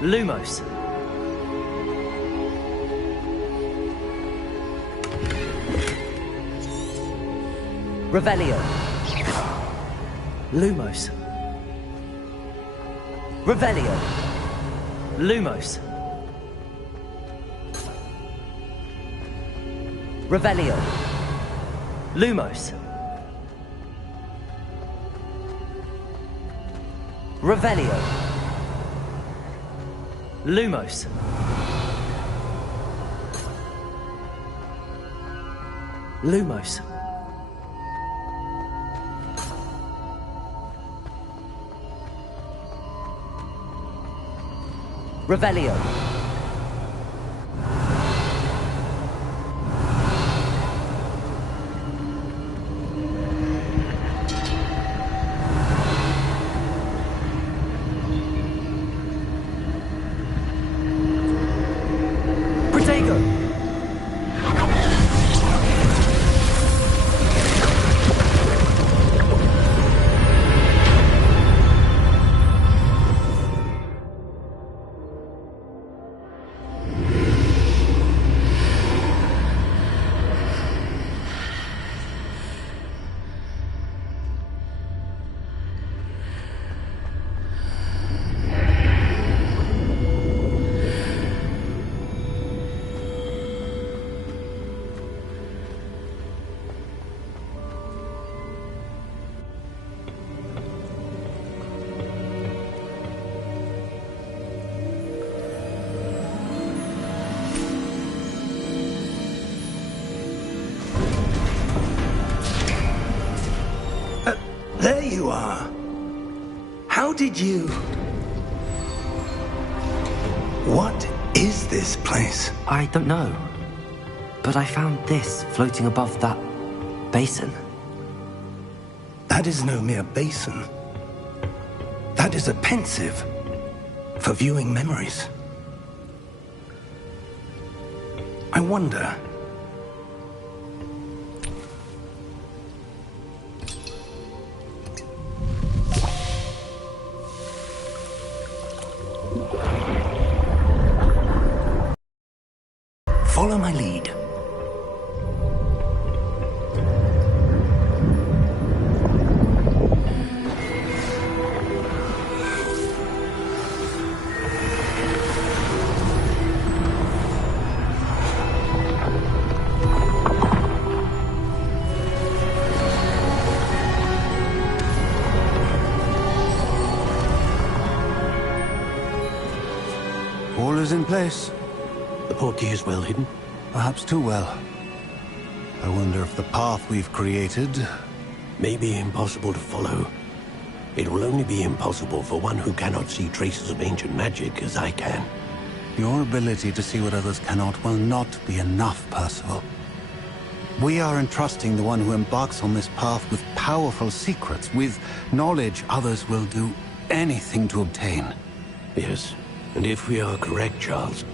Lumos. Revelio. Lumos. Revelio. Lumos. Revelio. Lumos. Revelio. Lumos. Lumos. Revelio. There you are. How did you... What is this place? I don't know. But I found this floating above that basin. That is no mere basin. That is a pensive for viewing memories. I wonder... Follow my lead. All is in place. The portkey is well hidden? Perhaps too well. I wonder if the path we've created... may be impossible to follow. It will only be impossible for one who cannot see traces of ancient magic as I can. Your ability to see what others cannot will not be enough, Percival. We are entrusting the one who embarks on this path with powerful secrets, with knowledge others will do anything to obtain. Yes, and if we are correct, Charles,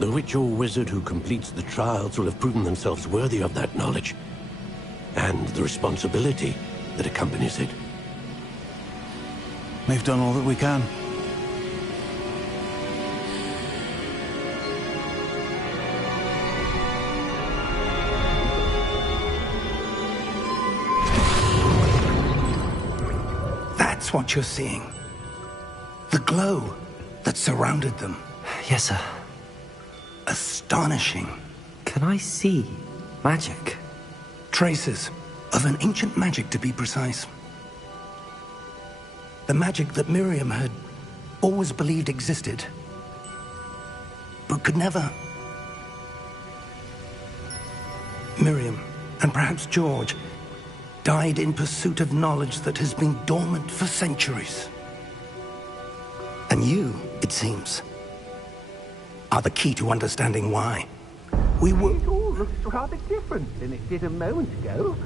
the witch or wizard who completes the trials will have proven themselves worthy of that knowledge, and the responsibility that accompanies it. We've done all that we can. That's what you're seeing. The glow that surrounded them. Yes, sir. Astonishing. Can I see magic? Traces of an ancient magic, to be precise. The magic that Miriam had always believed existed, but could never. Miriam, and perhaps George, died in pursuit of knowledge that has been dormant for centuries. And you, it seems, are the key to understanding why. It all looks rather different than it did a moment ago.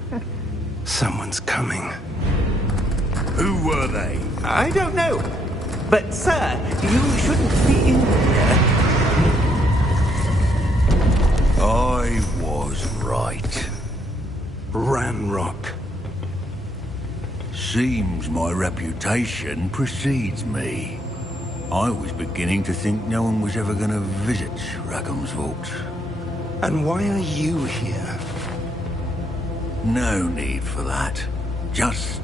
Someone's coming. Who were they? I don't know. But, sir, you shouldn't be in here. I was right. Ranrock. Seems my reputation precedes me. I was beginning to think no one was ever going to visit Rackham's vault. And why are you here? No need for that. Just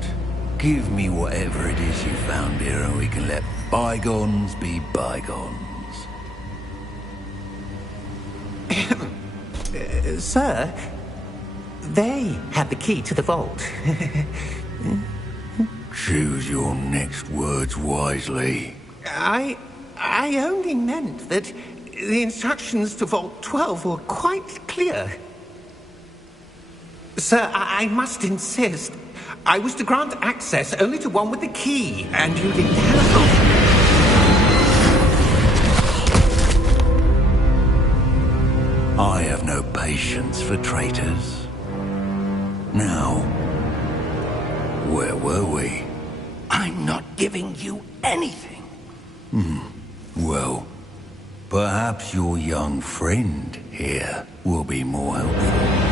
give me whatever it is you found here and we can let bygones be bygones. Sir, they had the key to the vault. Choose your next words wisely. I only meant that the instructions to Vault 12 were quite clear. Sir, I must insist. I was to grant access only to one with the key, and you didn't have... I have no patience for traitors. Now, where were we? I'm not giving you anything. Well, perhaps your young friend here will be more helpful.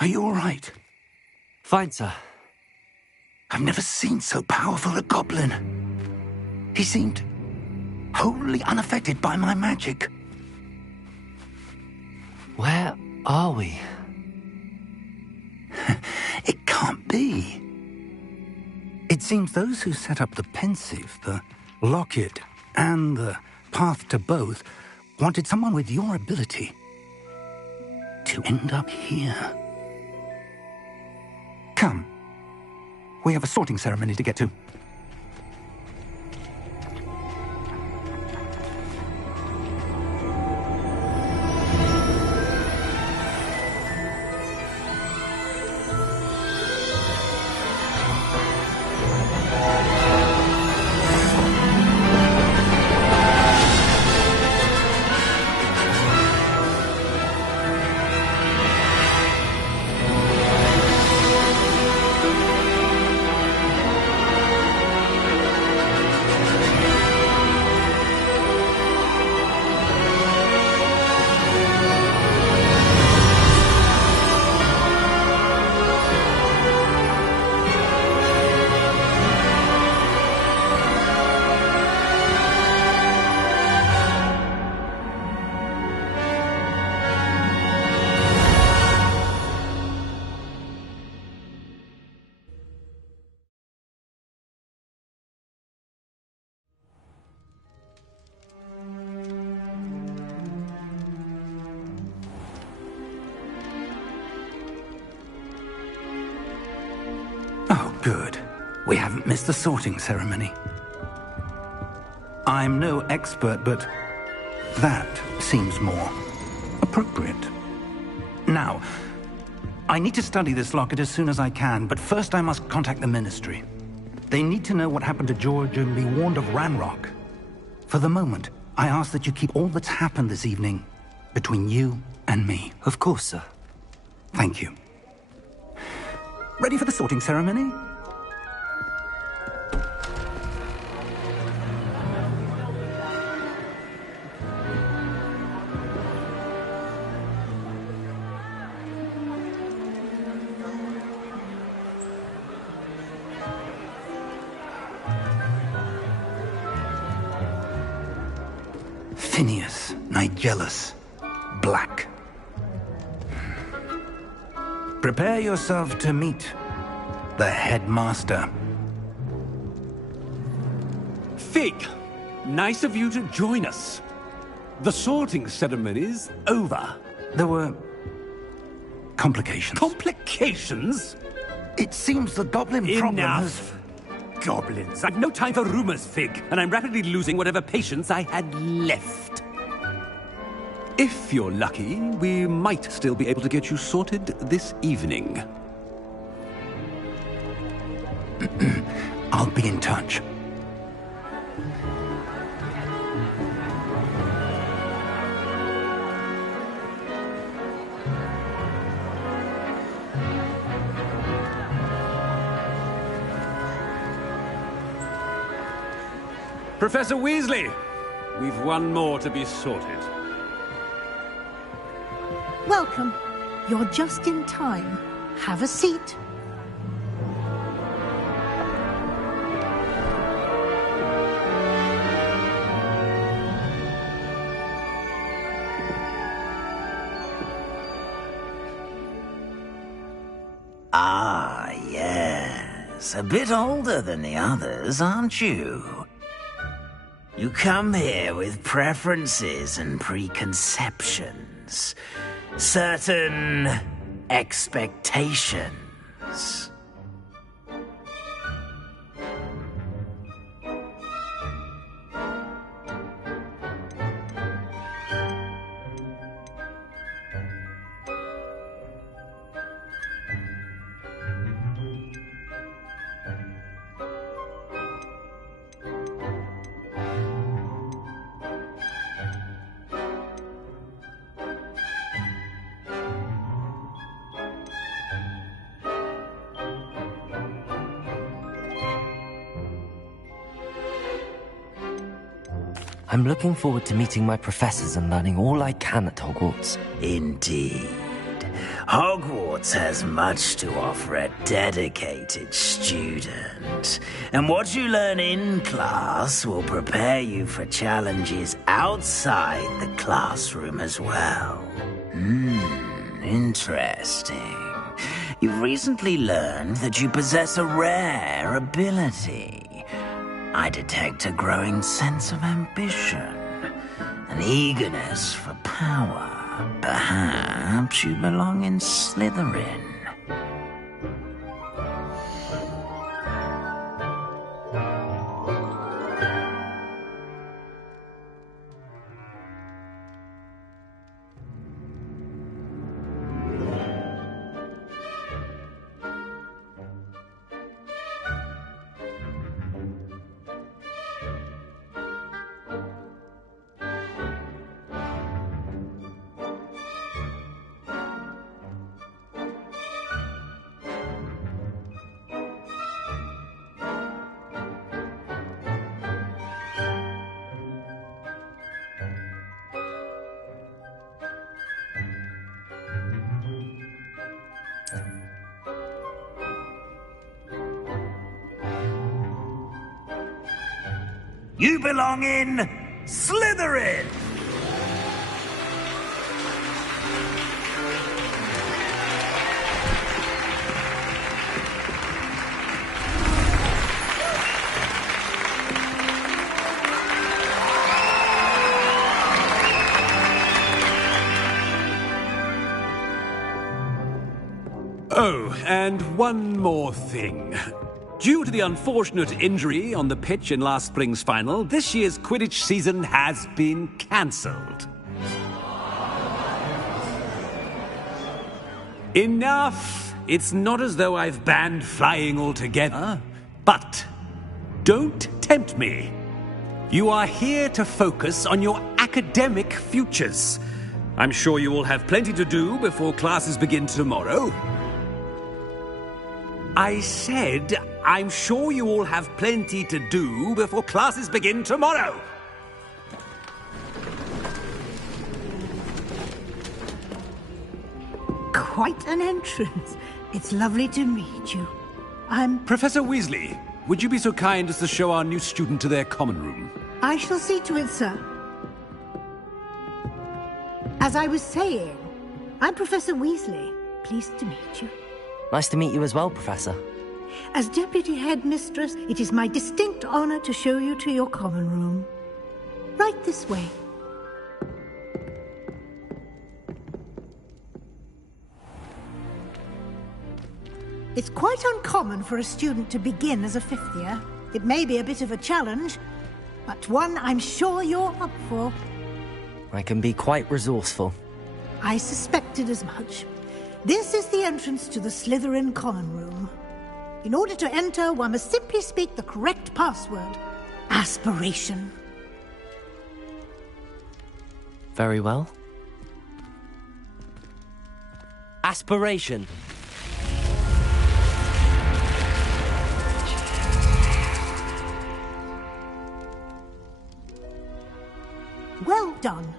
Are you all right? Fine, sir. I've never seen so powerful a goblin. He seemed wholly unaffected by my magic. Where are we? It can't be. It seems those who set up the Pensive, the Locket, and the Path to Both wanted someone with your ability to end up here. Come. We have a sorting ceremony to get to. Oh, good. We haven't missed the sorting ceremony. I'm no expert, but that seems more appropriate. Now, I need to study this locket as soon as I can, but first I must contact the Ministry. They need to know what happened to George and be warned of Ranrock. For the moment, I ask that you keep all that's happened this evening between you and me. Of course, sir. Thank you. Ready for the sorting ceremony? Phineas, Nigellus, Black. Prepare yourself to meet the headmaster. Fig, nice of you to join us. The sorting ceremony's over. There were complications. Complications? It seems the goblin problem has... Enough! Goblins. I've no time for rumors, Fig, and I'm rapidly losing whatever patience I had left. If you're lucky, we might still be able to get you sorted this evening. I'll be in touch. Professor Weasley, we've one more to be sorted. Welcome. You're just in time. Have a seat. Ah, yes. A bit older than the others, aren't you? You come here with preferences and preconceptions. Certain expectations. I'm looking forward to meeting my professors and learning all I can at Hogwarts. Indeed. Hogwarts has much to offer a dedicated student. And what you learn in class will prepare you for challenges outside the classroom as well. Interesting. You've recently learned that you possess a rare ability. I detect a growing sense of ambition, an eagerness for power. Perhaps you belong in Slytherin. You belong in Slytherin! Oh, and one more thing. Due to the unfortunate injury on the pitch in last spring's final, this year's Quidditch season has been cancelled. Enough! It's not as though I've banned flying altogether. But don't tempt me. You are here to focus on your academic futures. I'm sure you will have plenty to do before classes begin tomorrow. I said, I'm sure you all have plenty to do before classes begin tomorrow. Quite an entrance. It's lovely to meet you. Professor Weasley, would you be so kind as to show our new student to their common room? I shall see to it, sir. As I was saying, I'm Professor Weasley. Pleased to meet you. Nice to meet you as well, Professor. As Deputy Headmistress, it is my distinct honor to show you to your common room. Right this way. It's quite uncommon for a student to begin as a fifth year. It may be a bit of a challenge, but one I'm sure you're up for. I can be quite resourceful. I suspected as much. This is the entrance to the Slytherin common room. In order to enter, one must simply speak the correct password. Aspiration. Very well. Aspiration. Well done.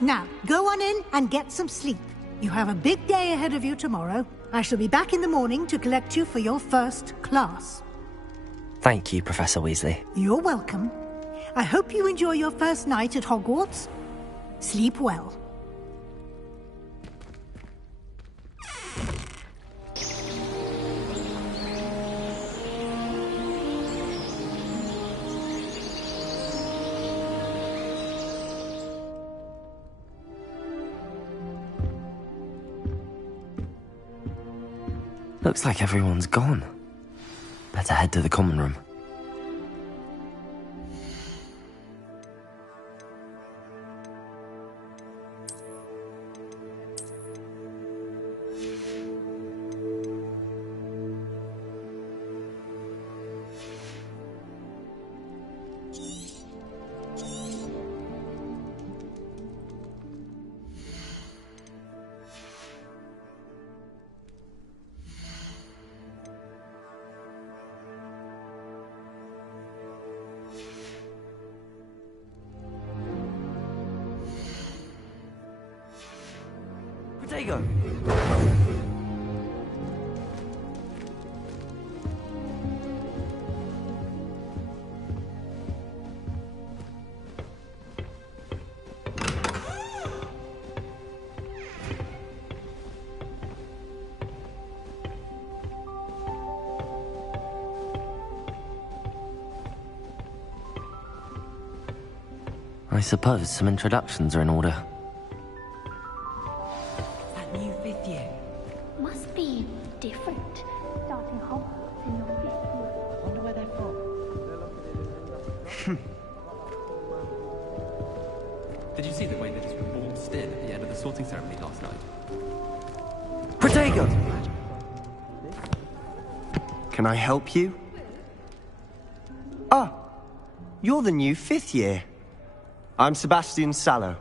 Now, go on in and get some sleep. You have a big day ahead of you tomorrow. I shall be back in the morning to collect you for your first class. Thank you, Professor Weasley. You're welcome. I hope you enjoy your first night at Hogwarts. Sleep well. Looks like everyone's gone. Better head to the common room. Protego! I suppose some introductions are in order. Must be different. Starting Hogwarts in your fifth year. Wonder where they're from. Did you see the way they just waltzed in at the end of the sorting ceremony last night? Protego! Can I help you? Ah, you're the new fifth year. I'm Sebastian Sallow.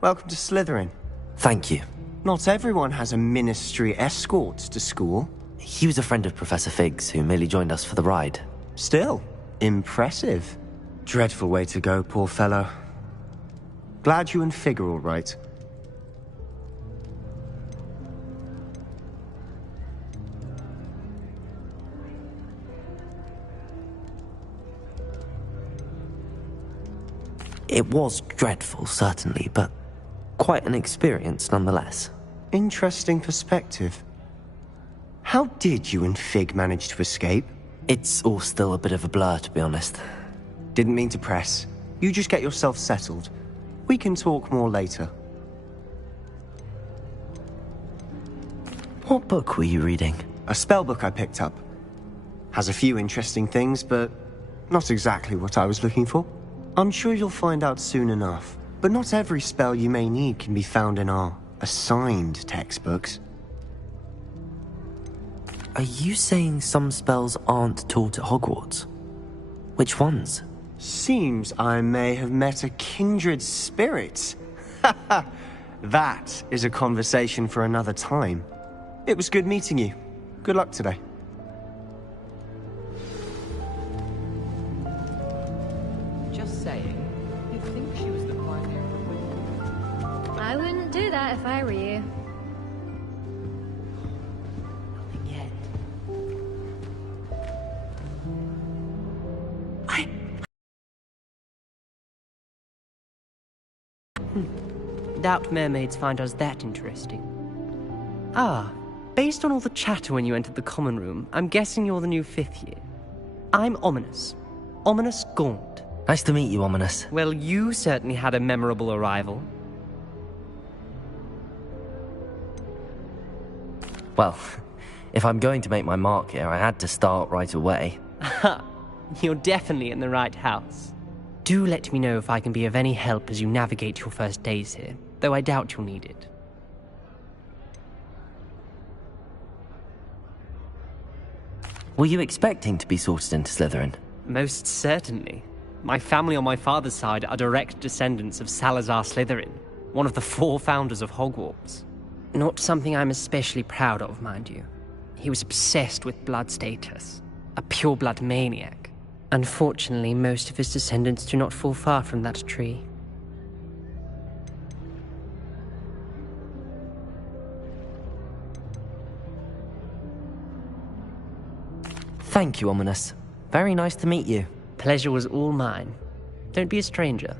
Welcome to Slytherin. Thank you. Not everyone has a ministry escort to school. He was a friend of Professor Figgs, who merely joined us for the ride. Still, impressive. Dreadful way to go, poor fellow. Glad you and Fig are all right. It was dreadful, certainly, but quite an experience nonetheless. Interesting perspective. How did you and Fig manage to escape? It's all still a bit of a blur, to be honest. Didn't mean to press. You just get yourself settled. We can talk more later. What book were you reading? A spell book I picked up. Has a few interesting things, but not exactly what I was looking for. I'm sure you'll find out soon enough. But not every spell you may need can be found in our assigned textbooks. Are you saying some spells aren't taught at Hogwarts? Which ones? Seems I may have met a kindred spirit. That is a conversation for another time. It was good meeting you. Good luck today. Just saying. You'd think she was the pioneer of the I wouldn't do that if I were you. Nothing yet. Doubt mermaids find us that interesting. Ah, based on all the chatter when you entered the common room, I'm guessing you're the new 5th year. I'm Ominous. Ominous Gaunt. Nice to meet you, Ominous. Well, you certainly had a memorable arrival. Well, if I'm going to make my mark here, I had to start right away. Ha! You're definitely in the right house. Do let me know if I can be of any help as you navigate your first days here, though I doubt you'll need it. Were you expecting to be sorted into Slytherin? Most certainly. My family on my father's side are direct descendants of Salazar Slytherin, one of the 4 founders of Hogwarts. Not something I'm especially proud of, mind you. He was obsessed with blood status, a pure-blood maniac. Unfortunately, most of his descendants do not fall far from that tree. Thank you, Ominous. Very nice to meet you. Pleasure was all mine. Don't be a stranger.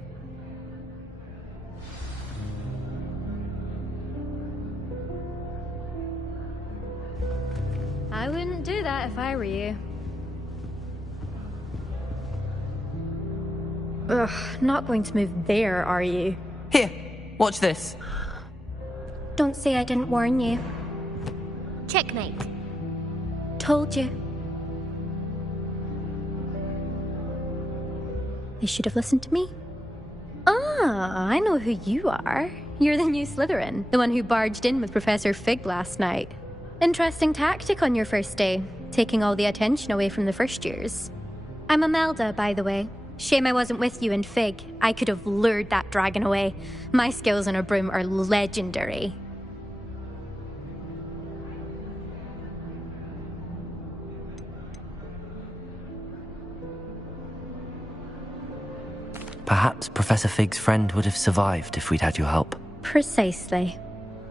I wouldn't do that if I were you. Ugh, not going to move there, are you? Here, watch this. Don't say I didn't warn you. Checkmate. Told you. They should have listened to me. Ah, I know who you are. You're the new Slytherin, the one who barged in with Professor Fig last night. Interesting tactic on your first day, taking all the attention away from the first years. I'm Imelda, by the way. Shame I wasn't with you in Fig. I could have lured that dragon away. My skills on a broom are legendary. Perhaps Professor Fig's friend would have survived if we'd had your help. Precisely.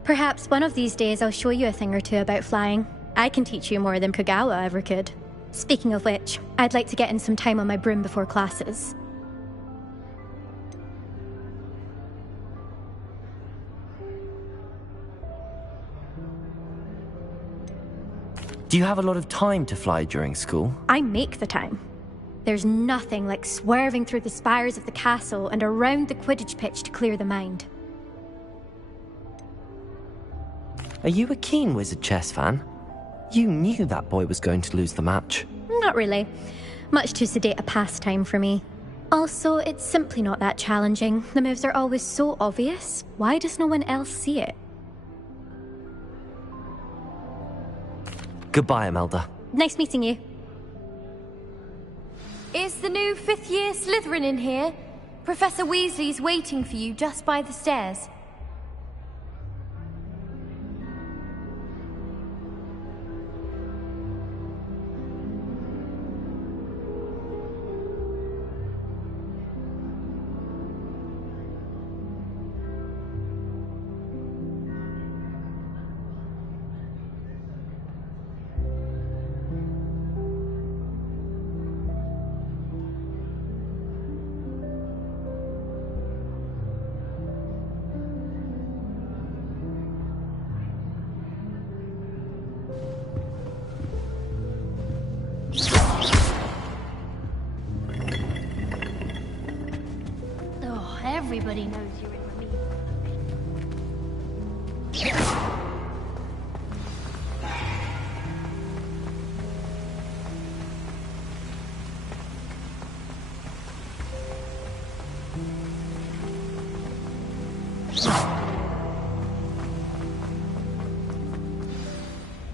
Perhaps one of these days I'll show you a thing or two about flying. I can teach you more than Kagawa ever could. Speaking of which, I'd like to get in some time on my broom before classes. Do you have a lot of time to fly during school? I make the time. There's nothing like swerving through the spires of the castle and around the Quidditch pitch to clear the mind. Are you a keen Wizard chess fan? You knew that boy was going to lose the match. Not really. Much too sedate a pastime for me. Also, it's simply not that challenging. The moves are always so obvious. Why does no one else see it? Goodbye, Imelda. Nice meeting you. Is the new 5th year Slytherin in here? Professor Weasley's waiting for you just by the stairs. Everybody knows you're in the lead.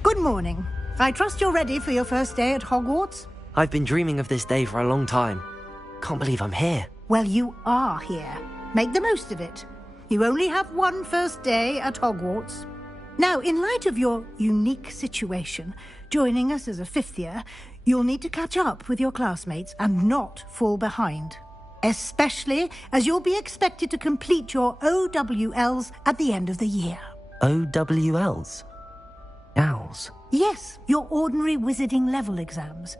Good morning. I trust you're ready for your first day at Hogwarts? I've been dreaming of this day for a long time. Can't believe I'm here. Well, you are here. Make the most of it. You only have one first day at Hogwarts. Now, in light of your unique situation, joining us as a 5th year, you'll need to catch up with your classmates and not fall behind. Especially as you'll be expected to complete your OWLs at the end of the year. OWLs? Owls? Yes, your ordinary wizarding level exams.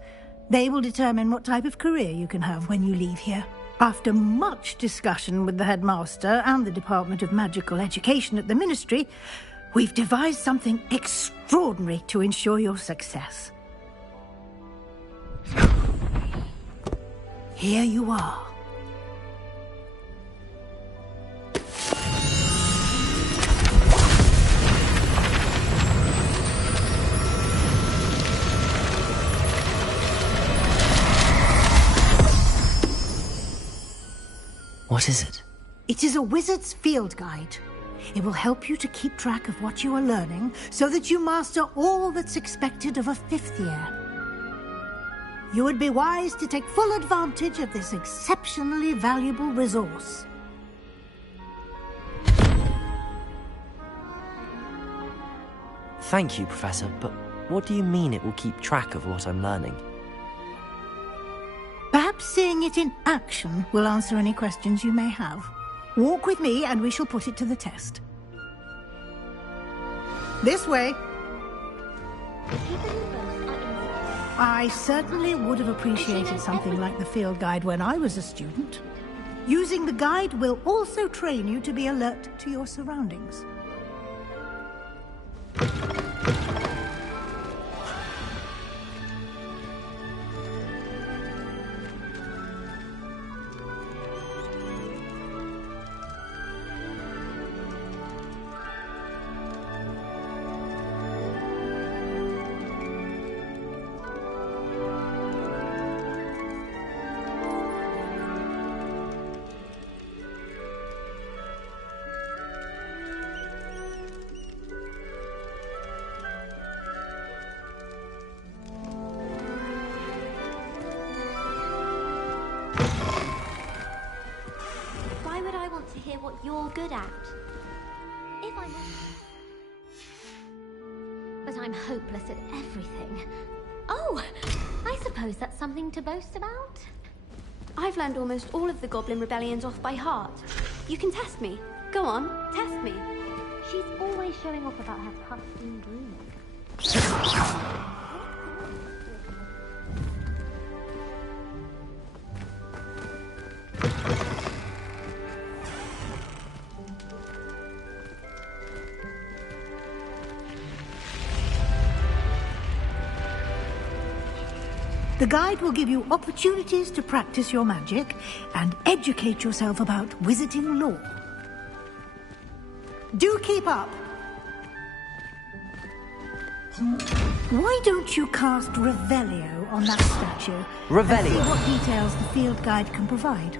They will determine what type of career you can have when you leave here. After much discussion with the headmaster and the Department of Magical Education at the Ministry, We've devised something extraordinary to ensure your success. Here you are. What is it? It is a wizard's field guide. It will help you to keep track of what you are learning so that you master all that's expected of a 5th year. You would be wise to take full advantage of this exceptionally valuable resource. Thank you, Professor, but what do you mean it will keep track of what I'm learning? Perhaps seeing it in action will answer any questions you may have. Walk with me and we shall put it to the test. This way. I certainly would have appreciated something like the field guide when I was a student. Using the guide will also train you to be alert to your surroundings. Why would I want to hear what you're good at? If I'm... But I'm hopeless at everything. Oh! I suppose that's something to boast about? I've learned almost all of the Goblin Rebellions off by heart. You can test me. Go on, test me. She's always showing off about her custom grooming. The guide will give you opportunities to practice your magic and educate yourself about wizarding lore. Do keep up. Why don't you cast Revelio on that statue? Revelio? And see what details the field guide can provide.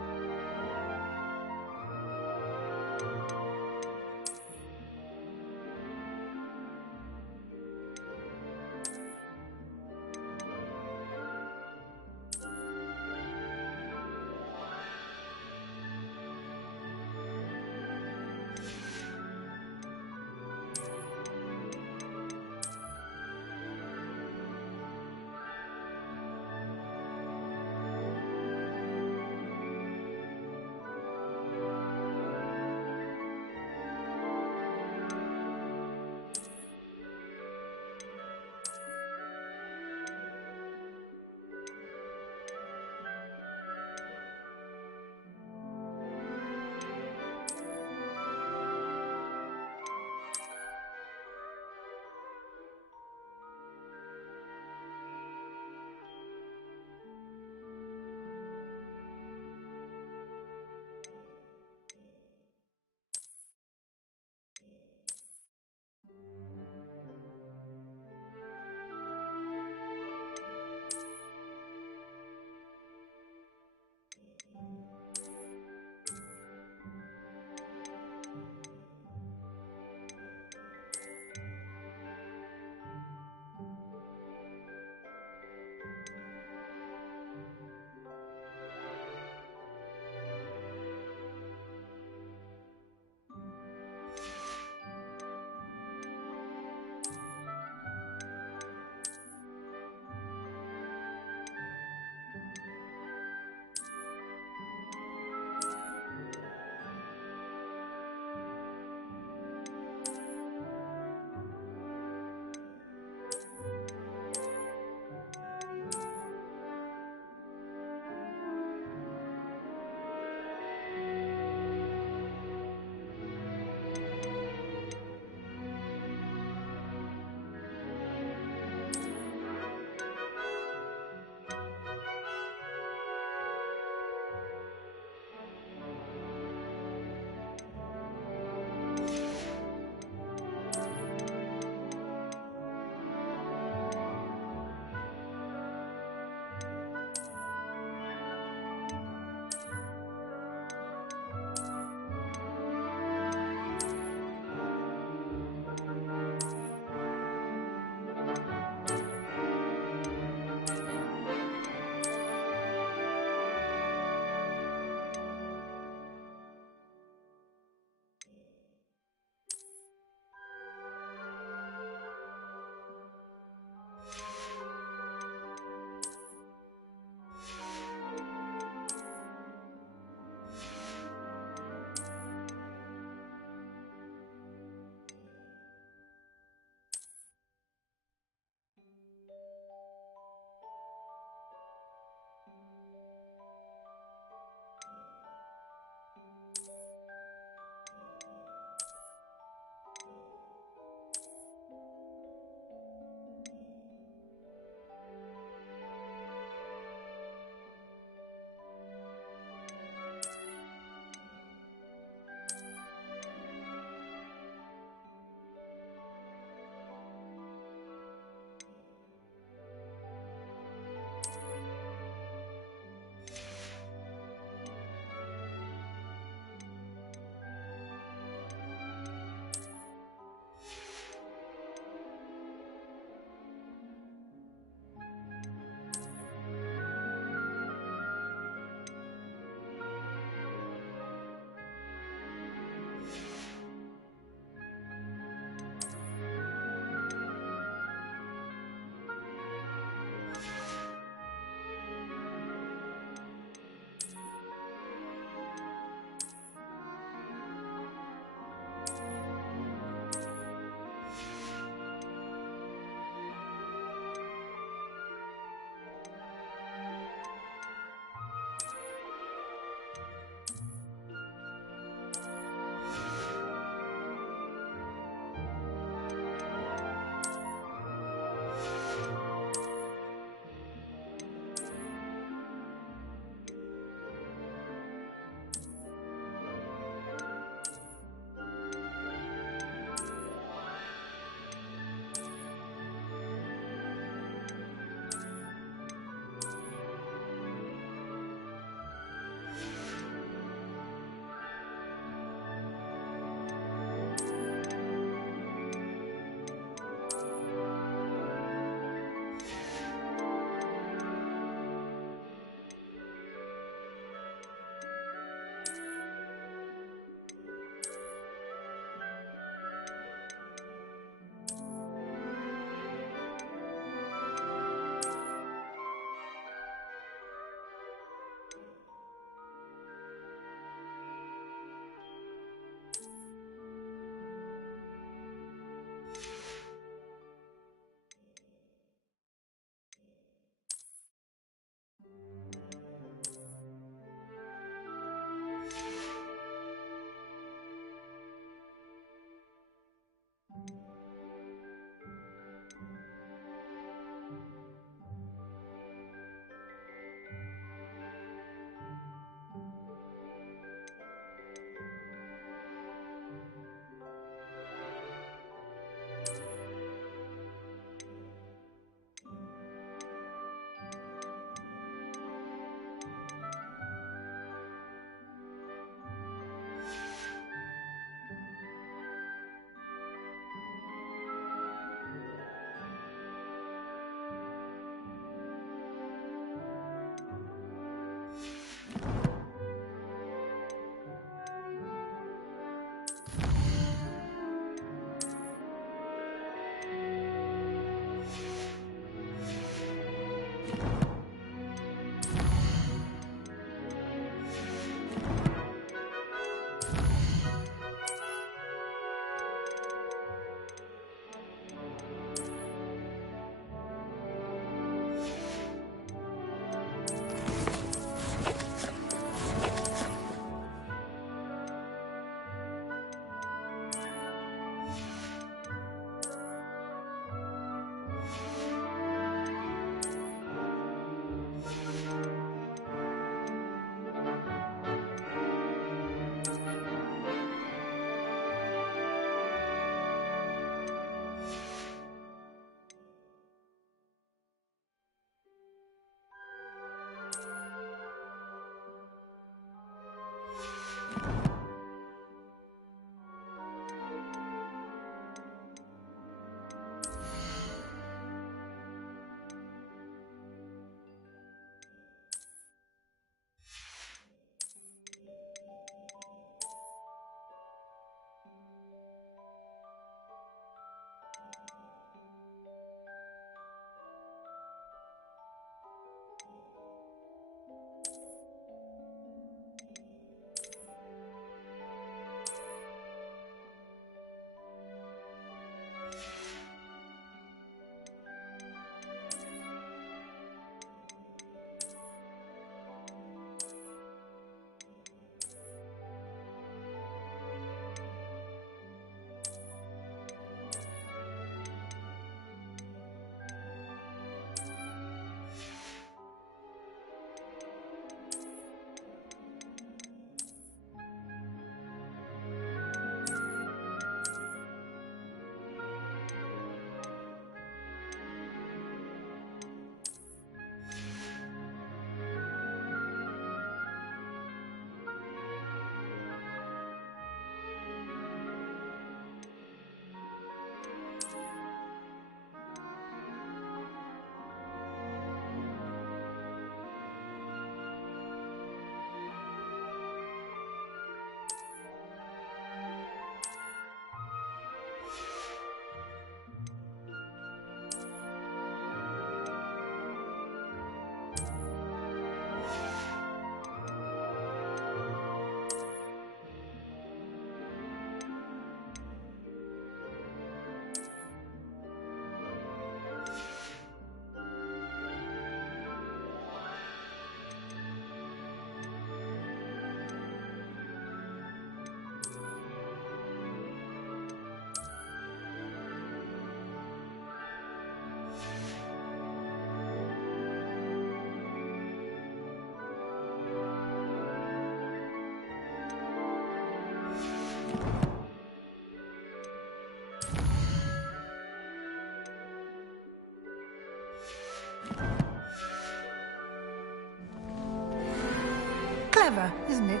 clever, isn't it?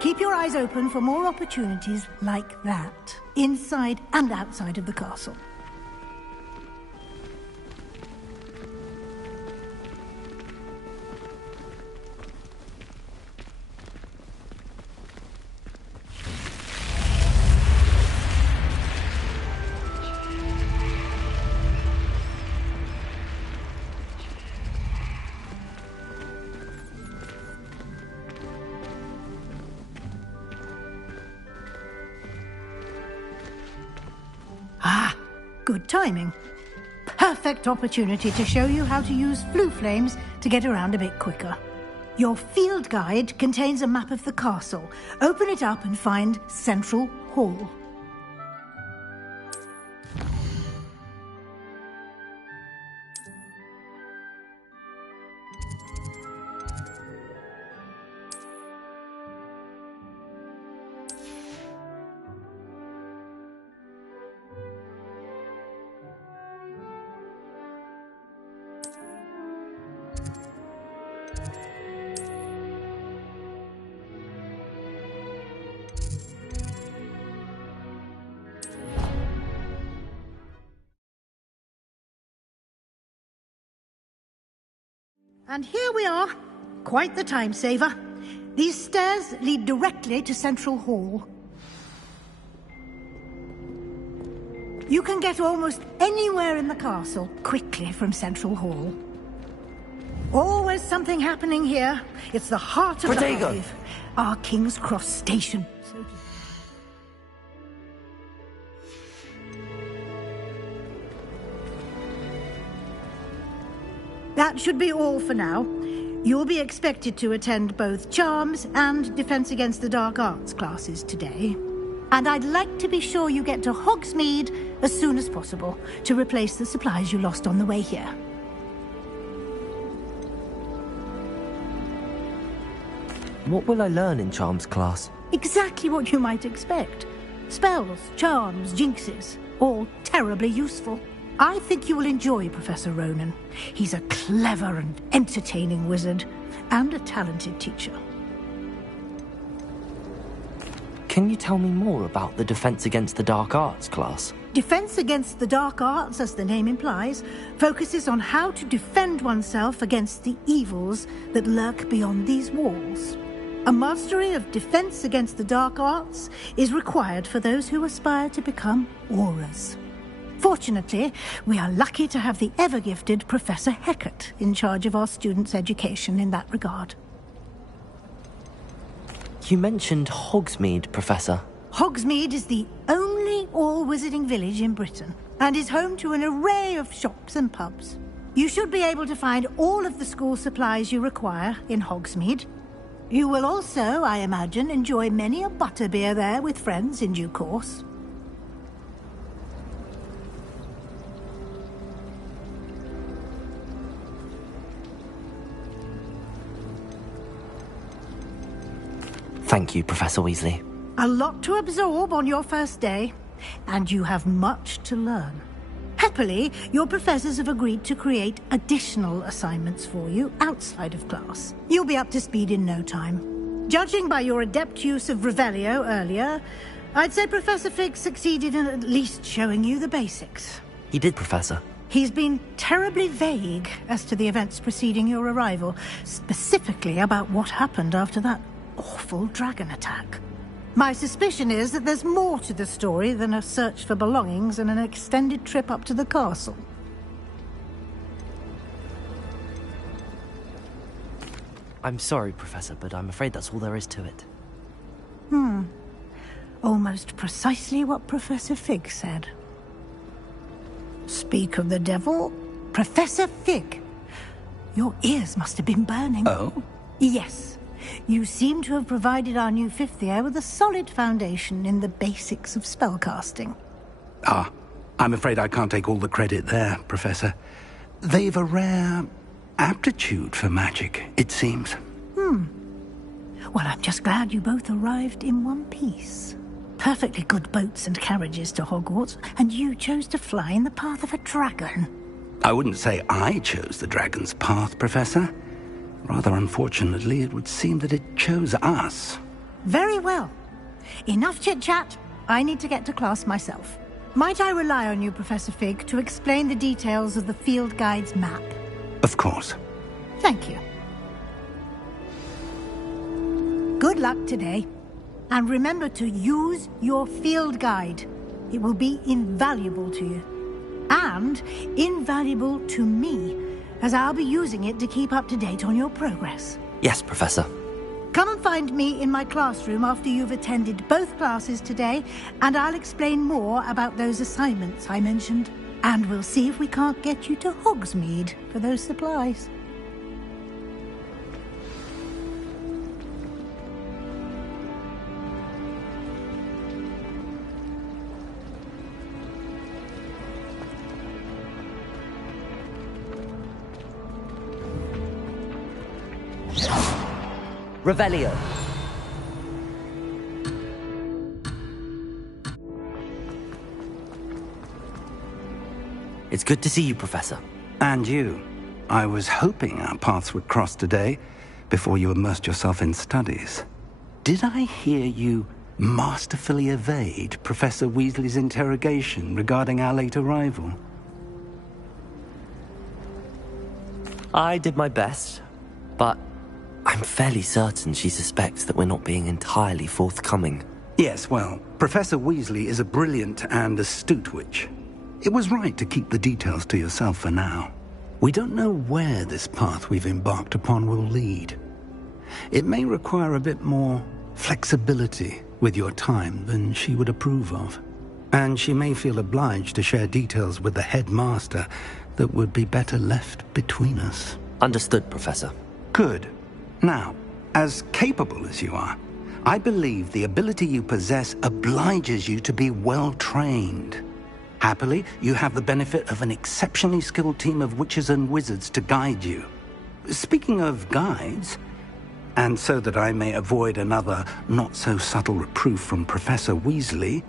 Keep your eyes open for more opportunities like that, inside and outside of the castle. Good timing. Perfect opportunity to show you how to use flue flames to get around a bit quicker. Your field guide contains a map of the castle. Open it up and find Central Hall. And here we are. Quite the time saver. These stairs lead directly to Central Hall. You can get almost anywhere in the castle quickly from Central Hall. Always something happening here. It's the heart of the hive. Our King's Cross station. That should be all for now. You'll be expected to attend both Charms and Defense Against the Dark Arts classes today. And I'd like to be sure you get to Hogsmeade as soon as possible to replace the supplies you lost on the way here. What will I learn in Charms class? Exactly what you might expect. Spells, charms, jinxes, all terribly useful. I think you will enjoy Professor Ronan. He's a clever and entertaining wizard, and a talented teacher. Can you tell me more about the Defense Against the Dark Arts class? Defense Against the Dark Arts, as the name implies, focuses on how to defend oneself against the evils that lurk beyond these walls. A mastery of Defense Against the Dark Arts is required for those who aspire to become Aurors. Fortunately, we are lucky to have the ever-gifted Professor Hecat in charge of our students' education in that regard. You mentioned Hogsmeade, Professor. Hogsmeade is the only all-wizarding village in Britain, and is home to an array of shops and pubs. You should be able to find all of the school supplies you require in Hogsmeade. You will also, I imagine, enjoy many a butterbeer there with friends in due course. Thank you, Professor Weasley. A lot to absorb on your first day, and you have much to learn. Happily, your professors have agreed to create additional assignments for you outside of class. You'll be up to speed in no time. Judging by your adept use of Revelio earlier, I'd say Professor Fig succeeded in at least showing you the basics. He did, Professor. He's been terribly vague as to the events preceding your arrival, specifically about what happened after that awful dragon attack. My suspicion is that there's more to the story than a search for belongings and an extended trip up to the castle. I'm sorry, Professor, but I'm afraid that's all there is to it. Almost precisely what Professor Fig said. Speak of the devil, Professor Fig. Your ears must have been burning. Oh? Yes. You seem to have provided our new fifth year with a solid foundation in the basics of spellcasting. Ah, I'm afraid I can't take all the credit there, Professor. They've a rare aptitude for magic, it seems. Well, I'm just glad you both arrived in one piece. Perfectly good boats and carriages to Hogwarts, and you chose to fly in the path of a dragon. I wouldn't say I chose the dragon's path, Professor. Rather unfortunately, it would seem that it chose us. Very well. Enough chit-chat. I need to get to class myself. Might I rely on you, Professor Fig, to explain the details of the field guide's map? Of course. Thank you. Good luck today. And remember to use your field guide. It will be invaluable to you. And invaluable to me, as I'll be using it to keep up to date on your progress. Yes, Professor. Come and find me in my classroom after you've attended both classes today, and I'll explain more about those assignments I mentioned. And we'll see if we can't get you to Hogsmeade for those supplies. Revelio. It's good to see you, Professor. And you. I was hoping our paths would cross today, before you immersed yourself in studies. Did I hear you masterfully evade Professor Weasley's interrogation regarding our late arrival? I did my best, but I'm fairly certain she suspects that we're not being entirely forthcoming. Yes, well, Professor Weasley is a brilliant and astute witch. It was right to keep the details to yourself for now. We don't know where this path we've embarked upon will lead. It may require a bit more flexibility with your time than she would approve of. And she may feel obliged to share details with the headmaster that would be better left between us. Understood, Professor. Good. Now, as capable as you are, I believe the ability you possess obliges you to be well trained. Happily, you have the benefit of an exceptionally skilled team of witches and wizards to guide you. Speaking of guides, and so that I may avoid another not-so-subtle reproof from Professor Weasley,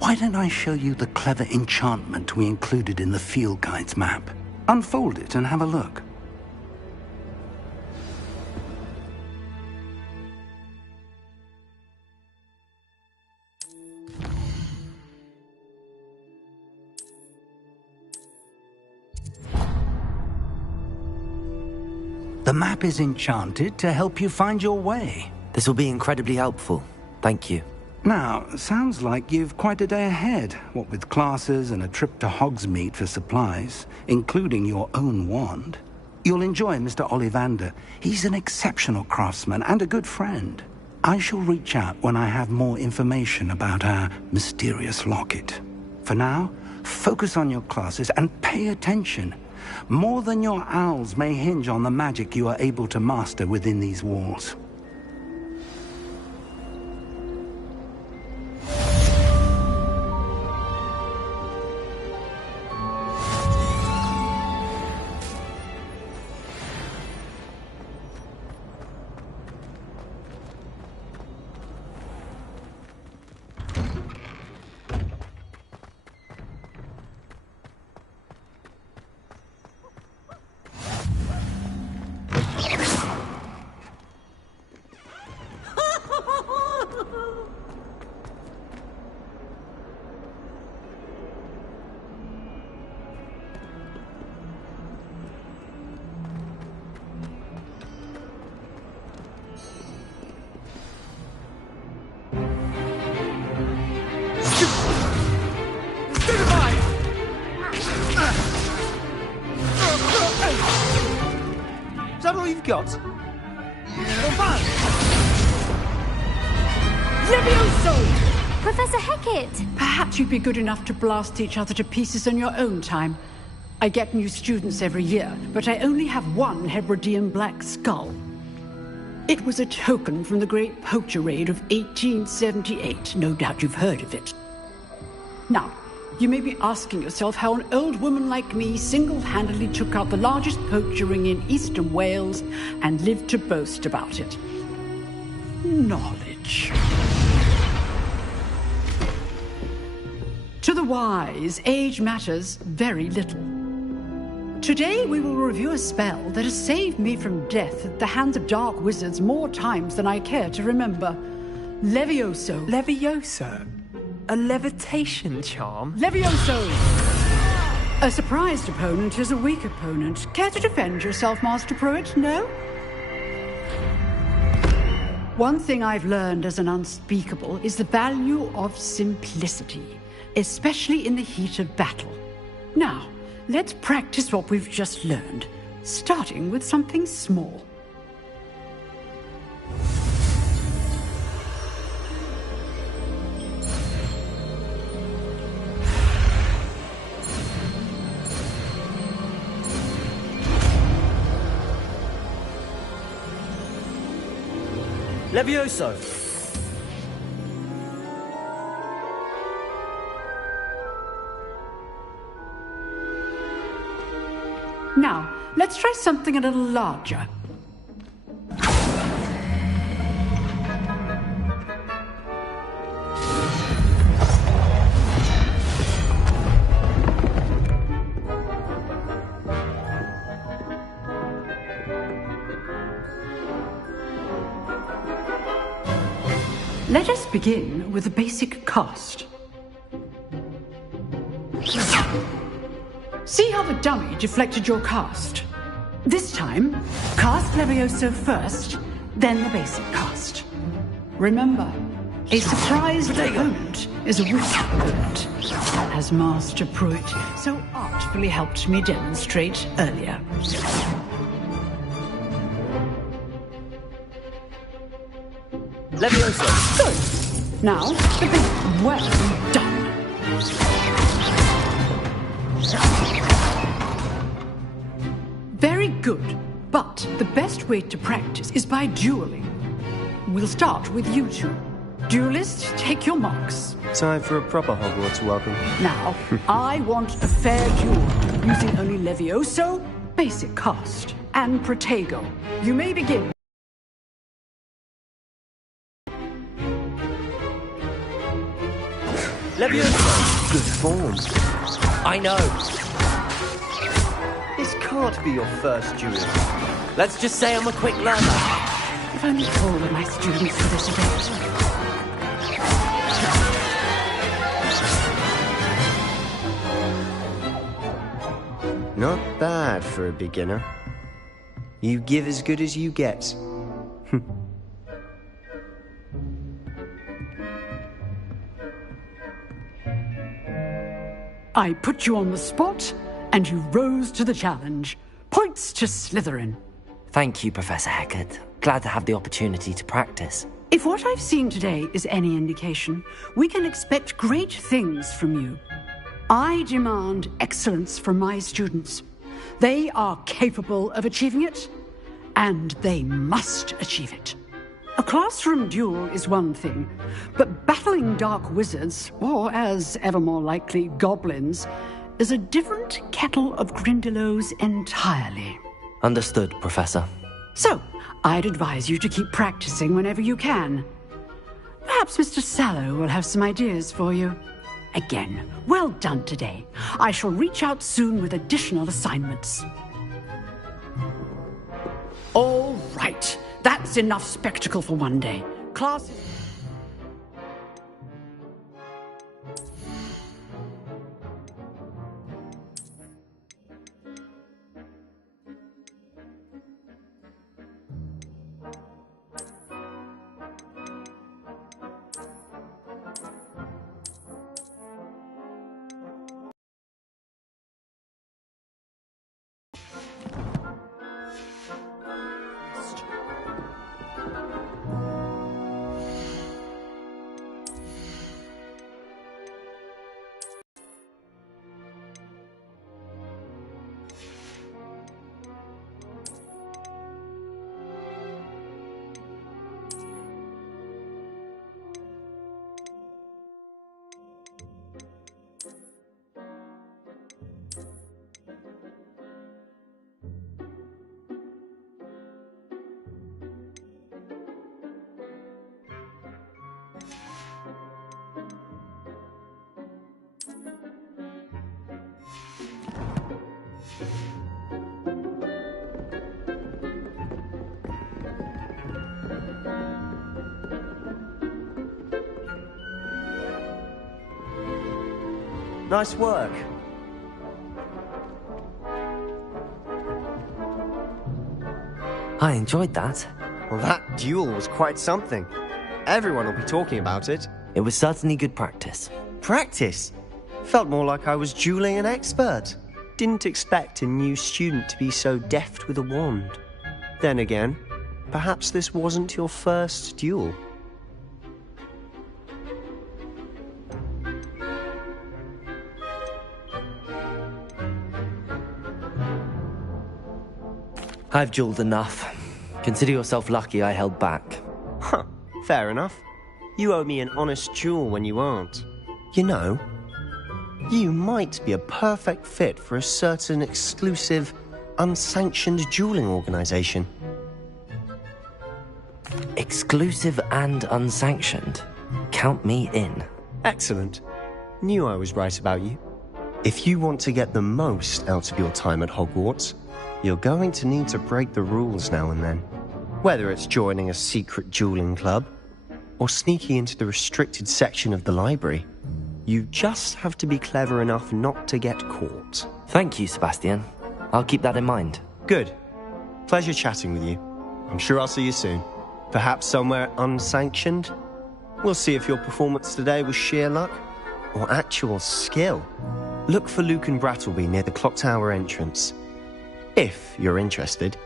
why don't I show you the clever enchantment we included in the field guide's map? Unfold it and have a look. The map is enchanted to help you find your way. This will be incredibly helpful. Thank you. Now, sounds like you've quite a day ahead, what with classes and a trip to Hogsmeade for supplies, including your own wand. You'll enjoy Mr. Ollivander. He's an exceptional craftsman and a good friend. I shall reach out when I have more information about our mysterious locket. For now, focus on your classes and pay attention. More than your owls may hinge on the magic you are able to master within these walls. Is that all you've got? Levioso! Professor Hecat! Perhaps you'd be good enough to blast each other to pieces in your own time. I get new students every year, but I only have one Hebridean black skull. It was a token from the Great Poacher Raid of 1878. No doubt you've heard of it. Now, you may be asking yourself how an old woman like me single-handedly took out the largest poacher ring in eastern Wales and lived to boast about it. Knowledge. To the wise, age matters very little. Today we will review a spell that has saved me from death at the hands of dark wizards more times than I care to remember. Levioso. Levioso? A levitation charm? Levioso! A surprised opponent is a weak opponent. Care to defend yourself, Master Pruitt? No? One thing I've learned as an unspeakable is the value of simplicity, especially in the heat of battle. Now, let's practice what we've just learned, starting with something small. Levioso! Now, let's try something a little larger. Let us begin with the basic cast. See how the dummy deflected your cast? This time, cast Levioso first, then the basic cast. Remember, a surprised opponent is a weak opponent, as Master Pruitt so artfully helped me demonstrate earlier. Levioso! Good. Now, the big well done. Very good, but the best way to practice is by dueling. We'll start with you two. Duelists, take your marks. Time for a proper Hogwarts welcome. Now, I want a fair duel, using only Levioso, basic cast, and Protego. You may begin. Levioso! Good form. I know. This can't be your first duel. Let's just say I'm a quick learner. If only all of my students for this event. Not bad for a beginner. You give as good as you get. I put you on the spot, and you rose to the challenge. Points to Slytherin. Thank you, Professor Hecat. Glad to have the opportunity to practice. If what I've seen today is any indication, we can expect great things from you. I demand excellence from my students. They are capable of achieving it, and they must achieve it. A classroom duel is one thing, but battling dark wizards, or as ever more likely, goblins, is a different kettle of Grindylows entirely. Understood, Professor. So, I'd advise you to keep practicing whenever you can. Perhaps Mr. Sallow will have some ideas for you. Again, well done today. I shall reach out soon with additional assignments. All right. That's enough spectacle for one day. Class is... Nice work. I enjoyed that. Well, that duel was quite something. Everyone will be talking about it. It was certainly good practice. Practice? Felt more like I was dueling an expert. Didn't expect a new student to be so deft with a wand. Then again, perhaps this wasn't your first duel. I've dueled enough. Consider yourself lucky I held back. Huh, fair enough. You owe me an honest duel when you aren't. You know, you might be a perfect fit for a certain exclusive, unsanctioned dueling organization. Exclusive and unsanctioned? Count me in. Excellent. Knew I was right about you. If you want to get the most out of your time at Hogwarts, you're going to need to break the rules now and then. Whether it's joining a secret dueling club, or sneaking into the restricted section of the library, you just have to be clever enough not to get caught. Thank you, Sebastian. I'll keep that in mind. Good. Pleasure chatting with you. I'm sure I'll see you soon. Perhaps somewhere unsanctioned? We'll see if your performance today was sheer luck, or actual skill. Look for Luke and Brattleby near the clock tower entrance. If you're interested.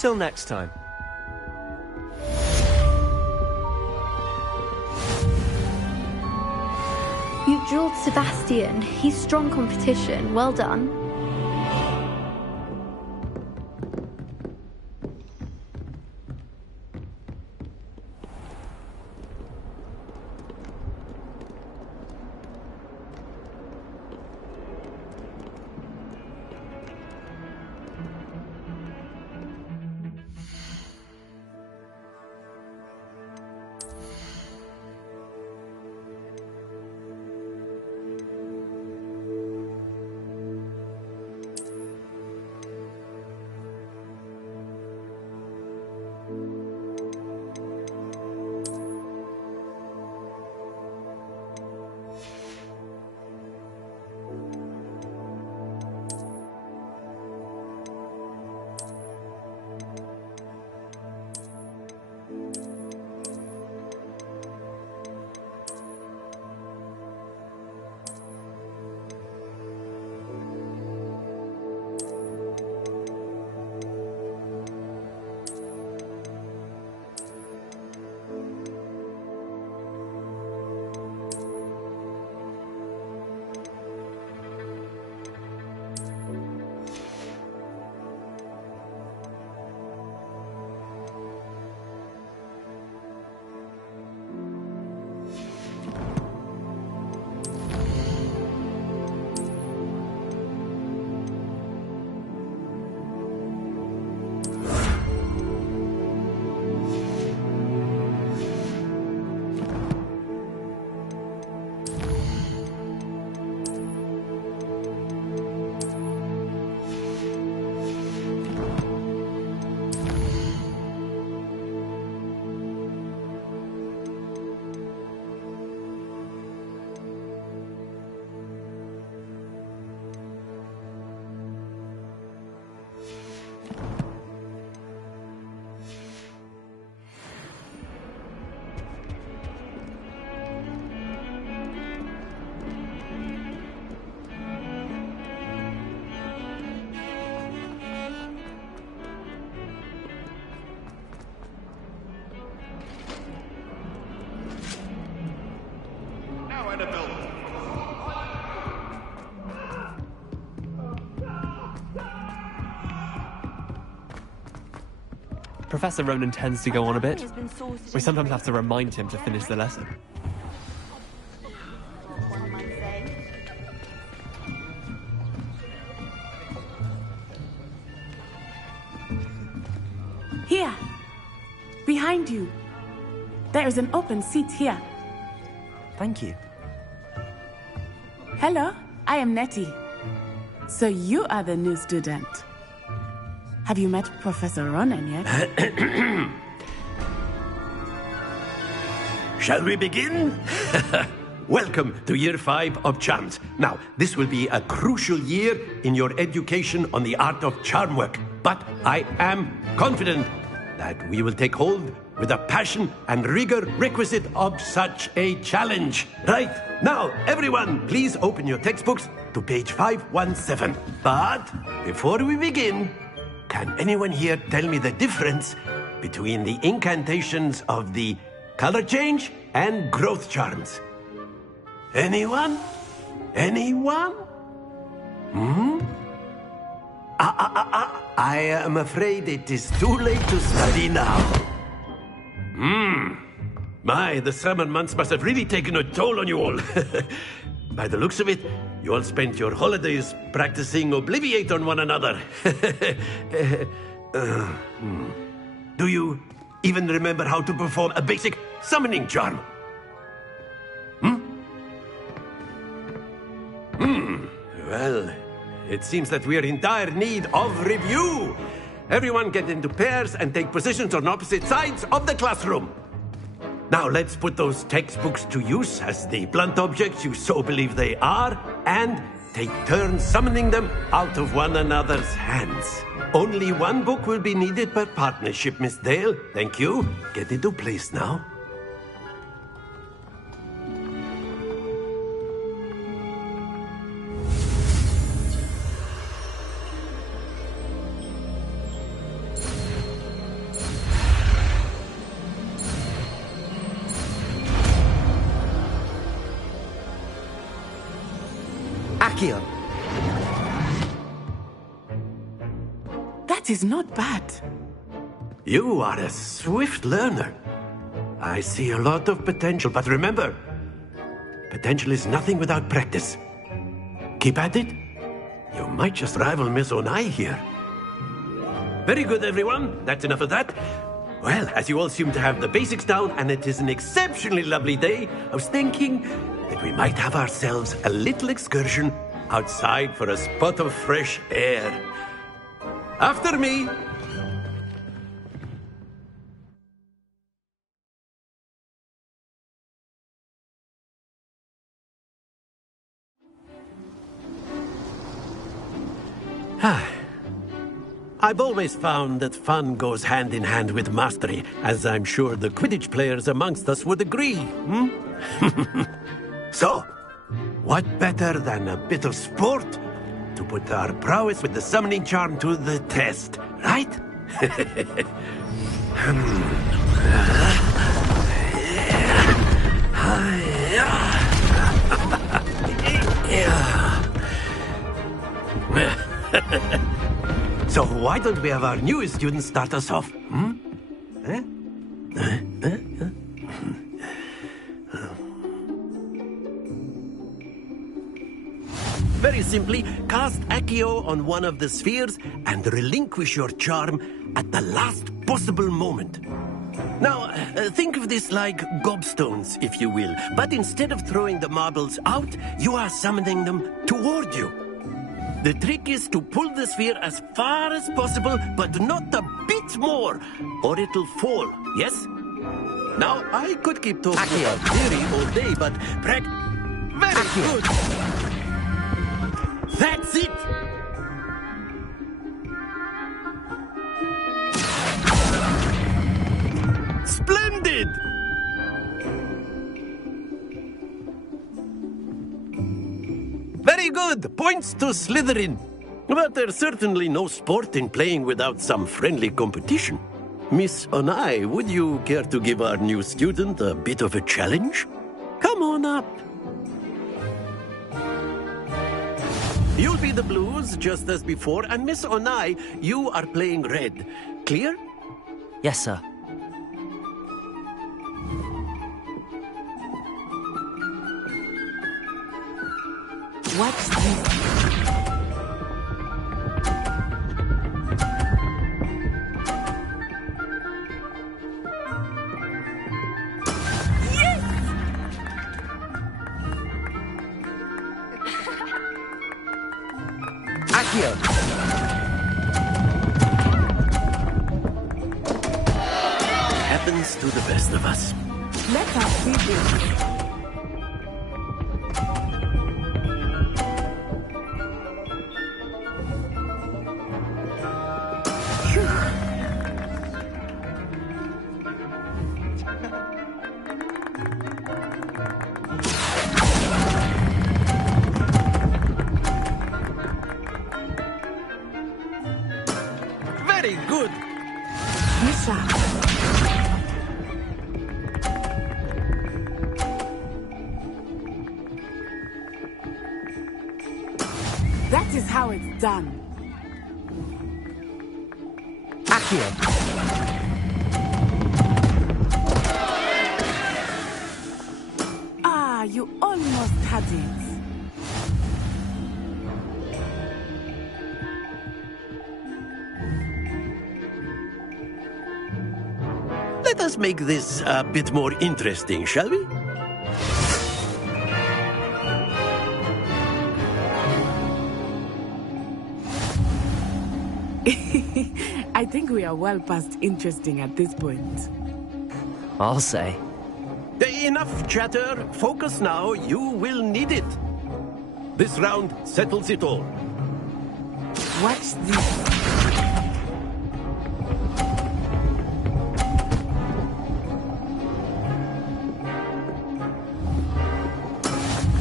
Till next time. You dueled Sebastian. He's strong competition. Well done. Professor Ronan tends to go on a bit. We sometimes have to remind him to finish the lesson. Here! Behind you! There is an open seat here. Thank you. Hello, I am Nettie. So you are the new student. Have you met Professor Ronan yet? Shall we begin? welcome to Year 5 of Charms. Now, this will be a crucial year in your education on the art of charm work. But I am confident that we will take hold with the passion and rigor requisite of such a challenge. Right, now, everyone, please open your textbooks to page 517. But before we begin, can anyone here tell me the difference between the incantations of the color change and growth charms? Anyone? Anyone? I am afraid it is too late to study now. My, the summer months must have really taken a toll on you all. By the looks of it, you all spent your holidays practicing Obliviate on one another. Do you even remember how to perform a basic summoning charm? Well, it seems that we are in dire need of review. Everyone get into pairs and take positions on opposite sides of the classroom. Now let's put those textbooks to use as the blunt objects you so believe they are, and take turns summoning them out of one another's hands. Only one book will be needed per partnership, Miss Dale. Thank you. Get into place now. Accio. That is not bad. You are a swift learner. I see a lot of potential, but remember, potential is nothing without practice. Keep at it. You might just rival Miss Onai here. Very good, everyone. That's enough of that. Well, as you all seem to have the basics down, and it is an exceptionally lovely day, I was thinking that we might have ourselves a little excursion outside for a spot of fresh air. After me. I've always found that fun goes hand in hand with mastery, as I'm sure the Quidditch players amongst us would agree. So, what better than a bit of sport to put our prowess with the summoning charm to the test, right? So why don't we have our newest student start us off? Very simply, cast Accio on one of the spheres and relinquish your charm at the last possible moment. Now, think of this like gobstones, if you will. But instead of throwing the marbles out, you are summoning them toward you. The trick is to pull the sphere as far as possible, but not a bit more, or it'll fall, yes? Now, I could keep talking about theory all day, but very good! That's it! Splendid! Very good! Points to Slytherin. But there's certainly no sport in playing without some friendly competition. Miss Onai, would you care to give our new student a bit of a challenge? Come on up. You'll be the blues, just as before, and Miss Onai, you are playing red. Clear? Yes, sir. What's this? Accio. Happens to the best of us. Let us see this. That is how it's done. Accio! Ah, you almost had it. Let us make this a bit more interesting, shall we? I think we are well past interesting at this point. I'll say. Enough chatter. Focus now. You will need it. This round settles it all. Watch this.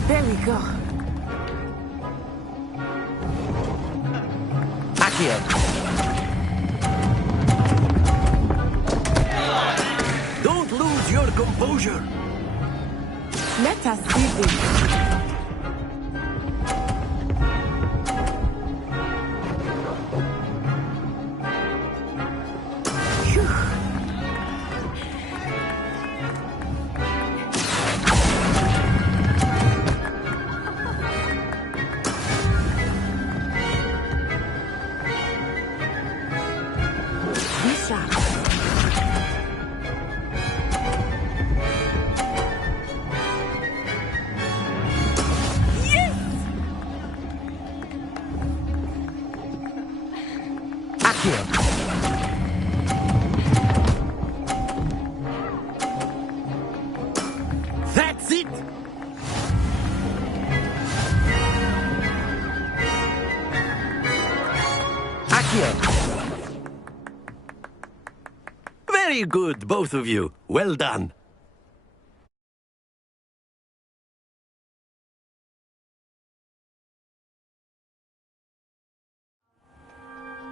There we go. Accio! Don't lose your composure. Let us see this. That's it! Accio! Very good, both of you. Well done.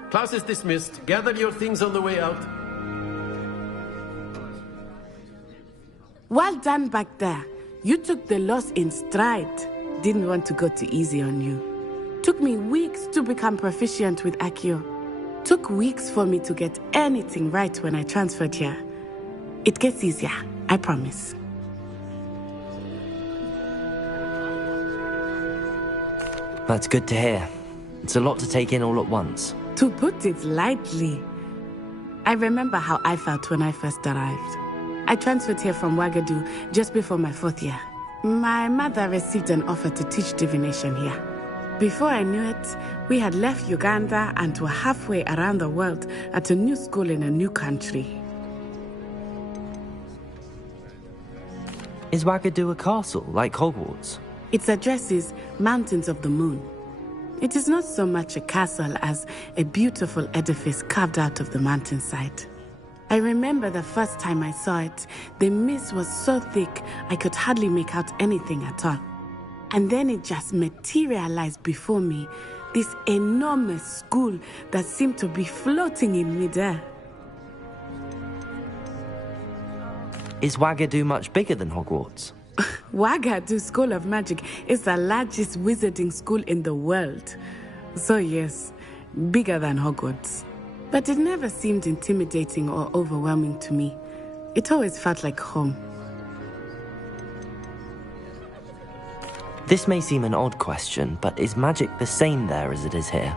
Class is dismissed. Gather your things on the way out. Well done back there. You took the loss in stride. Didn't want to go too easy on you. Took me weeks to become proficient with Accio. Took weeks for me to get anything right when I transferred here. It gets easier, I promise. That's good to hear. It's a lot to take in all at once. To put it lightly, I remember how I felt when I first arrived. I transferred here from Ouagadougou just before my 4th year. My mother received an offer to teach divination here. Before I knew it, we had left Uganda and were halfway around the world at a new school in a new country. Is Ouagadougou a castle, like Hogwarts? Its address is Mountains of the Moon. It is not so much a castle as a beautiful edifice carved out of the mountainside. I remember the first time I saw it, the mist was so thick I could hardly make out anything at all. And then it just materialized before me, this enormous school that seemed to be floating in midair. Is Ouagadougou much bigger than Hogwarts? Ouagadougou School of Magic is the largest wizarding school in the world. So yes, bigger than Hogwarts. But it never seemed intimidating or overwhelming to me. It always felt like home. This may seem an odd question, but is magic the same there as it is here?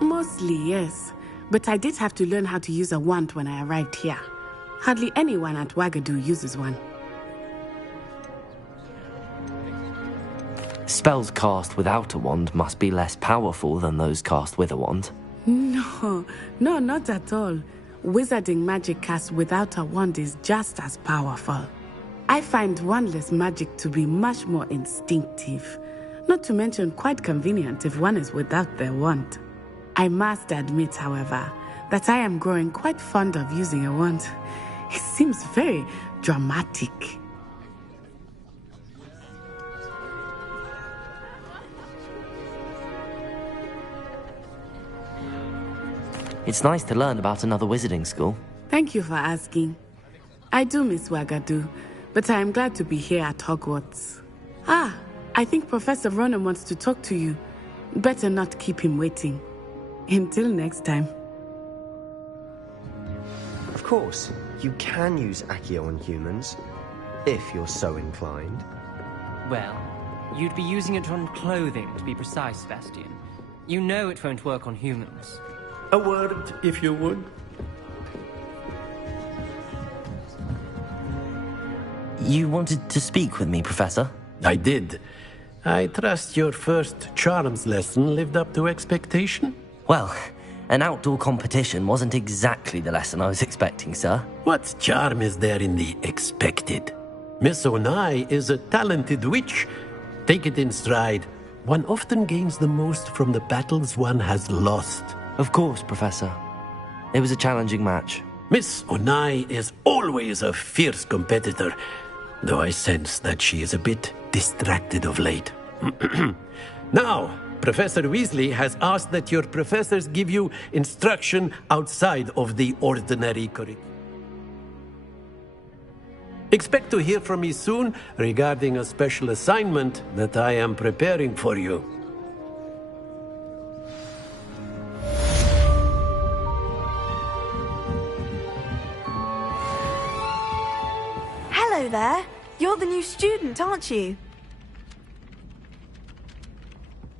Mostly, yes. But I did have to learn how to use a wand when I arrived here. Hardly anyone at Ouagadougou uses one. Spells cast without a wand must be less powerful than those cast with a wand. No, not at all. Wizarding magic cast without a wand is just as powerful. I find wandless magic to be much more instinctive. Not to mention quite convenient if one is without their wand. I must admit, however, that I am growing quite fond of using a wand. It seems very dramatic. It's nice to learn about another wizarding school. Thank you for asking. I do miss Ouagadougou, but I am glad to be here at Hogwarts. I think Professor Ronan wants to talk to you. Better not keep him waiting. Until next time. Of course, you can use Accio on humans, if you're so inclined. Well, you'd be using it on clothing, to be precise, Sebastian. You know it won't work on humans. A word, if you would. You wanted to speak with me, Professor? I did. I trust your first charms lesson lived up to expectation? Well, an outdoor competition wasn't exactly the lesson I was expecting, sir. What charm is there in the expected? Miss Onai is a talented witch. Take it in stride. One often gains the most from the battles one has lost. Of course, Professor. It was a challenging match. Miss Onai is always a fierce competitor, though I sense that she is a bit distracted of late. Now, Professor Weasley has asked that your professors give you instruction outside of the ordinary curriculum. Expect to hear from me soon regarding a special assignment that I am preparing for you. Hello there. You're the new student, aren't you?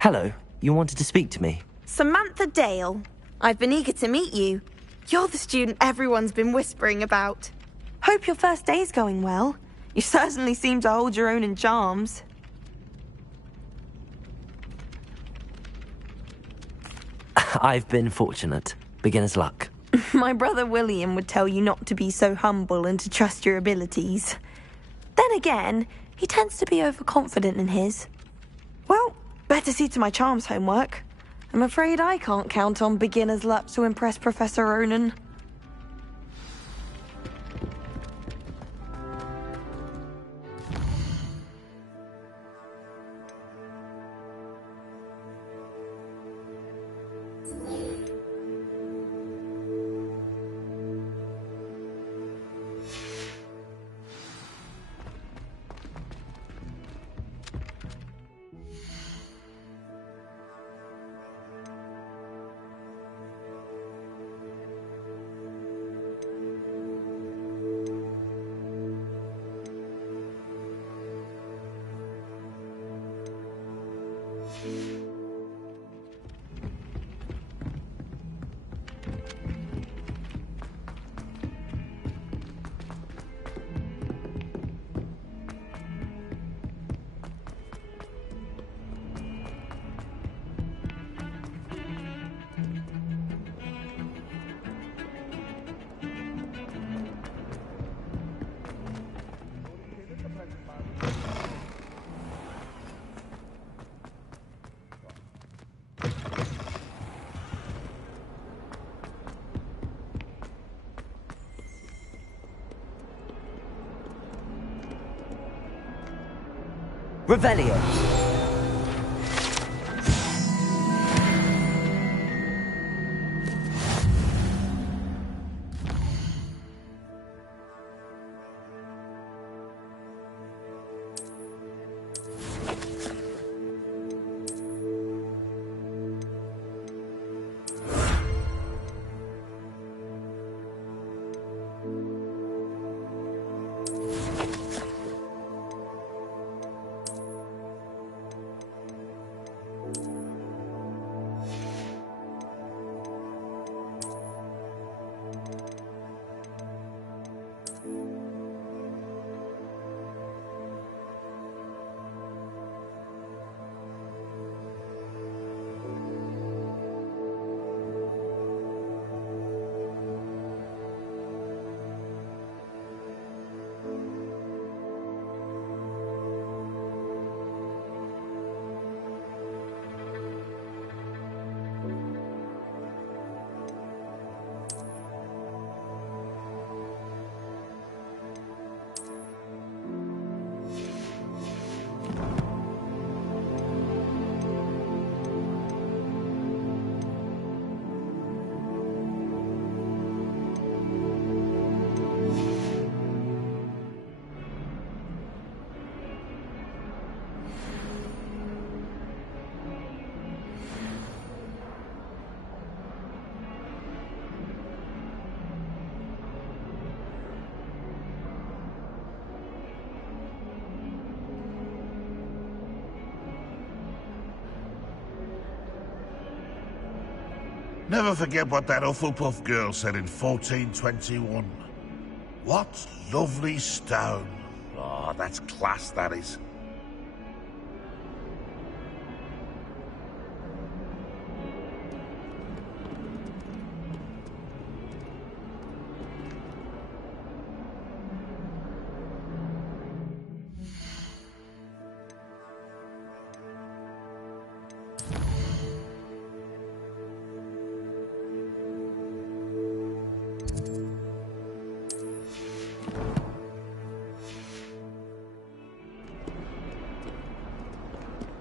Hello, you wanted to speak to me? Samantha Dale. I've been eager to meet you. You're the student everyone's been whispering about. Hope your first day's going well. You certainly seem to hold your own in charms. I've been fortunate. Beginner's luck. My brother William would tell you not to be so humble and to trust your abilities. Then again, he tends to be overconfident in his. Well, better see to my charms homework. I'm afraid I can't count on beginner's luck to impress Professor Ronan. Revelio. Never forget what that Hufflepuff girl said in 1421. What lovely stone. Oh, that's class, that is.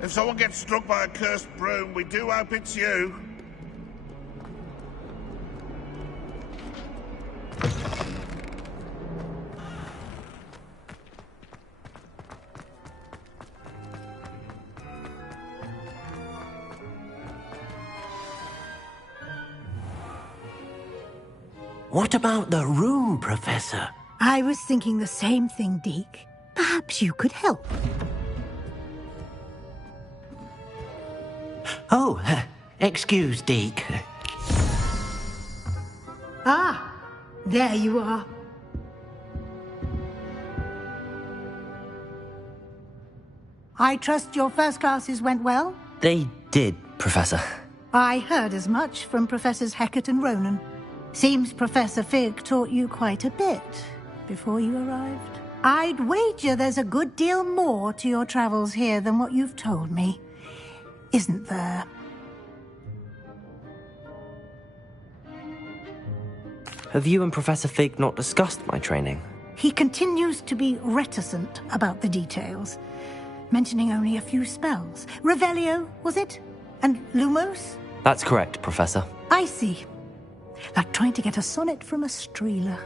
If someone gets struck by a cursed broom, we do hope it's you. What about the room, Professor? I was thinking the same thing, Deke. Perhaps you could help. Oh, excuse, Deke. Ah, there you are. I trust your first classes went well? They did, Professor. I heard as much from Professors Hecat and Ronan. Seems Professor Fig taught you quite a bit before you arrived. I'd wager there's a good deal more to your travels here than what you've told me. Isn't there? Have you and Professor Fig not discussed my training? He continues to be reticent about the details, mentioning only a few spells. Revelio, was it? And Lumos? That's correct, Professor. I see. Like trying to get a sonnet from a streeler.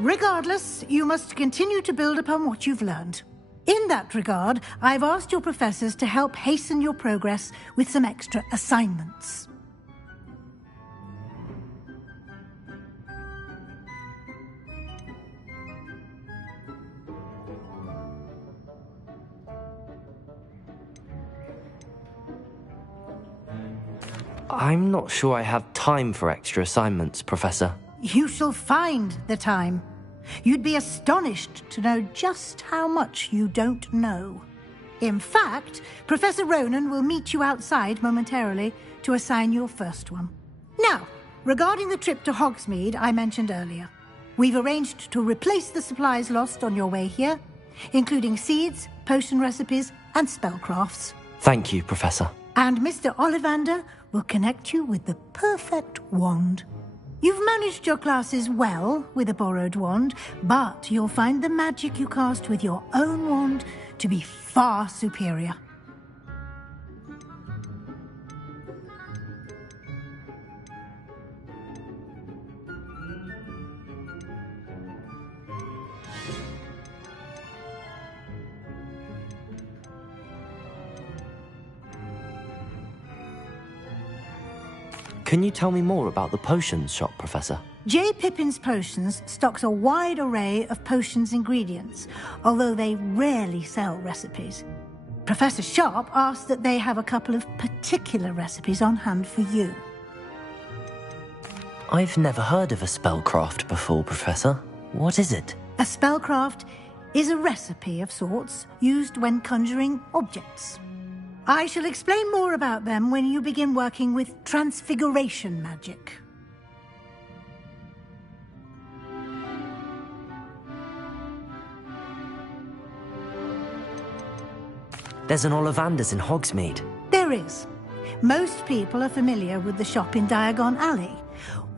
Regardless, you must continue to build upon what you've learned. In that regard, I've asked your professors to help hasten your progress with some extra assignments. I'm not sure I have time for extra assignments, Professor. You shall find the time. You'd be astonished to know just how much you don't know. In fact, Professor Ronan will meet you outside momentarily to assign your first one. Now, regarding the trip to Hogsmeade I mentioned earlier, we've arranged to replace the supplies lost on your way here, including seeds, potion recipes, and spellcrafts. Thank you, Professor. And Mr. Ollivander will connect you with the perfect wand. You've managed your classes well with a borrowed wand, but you'll find the magic you cast with your own wand to be far superior. Can you tell me more about the potions shop, Professor? J. Pippin's Potions stocks a wide array of potions ingredients, although they rarely sell recipes. Professor Sharp asked that they have a couple of particular recipes on hand for you. I've never heard of a spellcraft before, Professor. What is it? A spellcraft is a recipe of sorts used when conjuring objects. I shall explain more about them when you begin working with transfiguration magic. There's an Ollivander's in Hogsmeade. There is. Most people are familiar with the shop in Diagon Alley.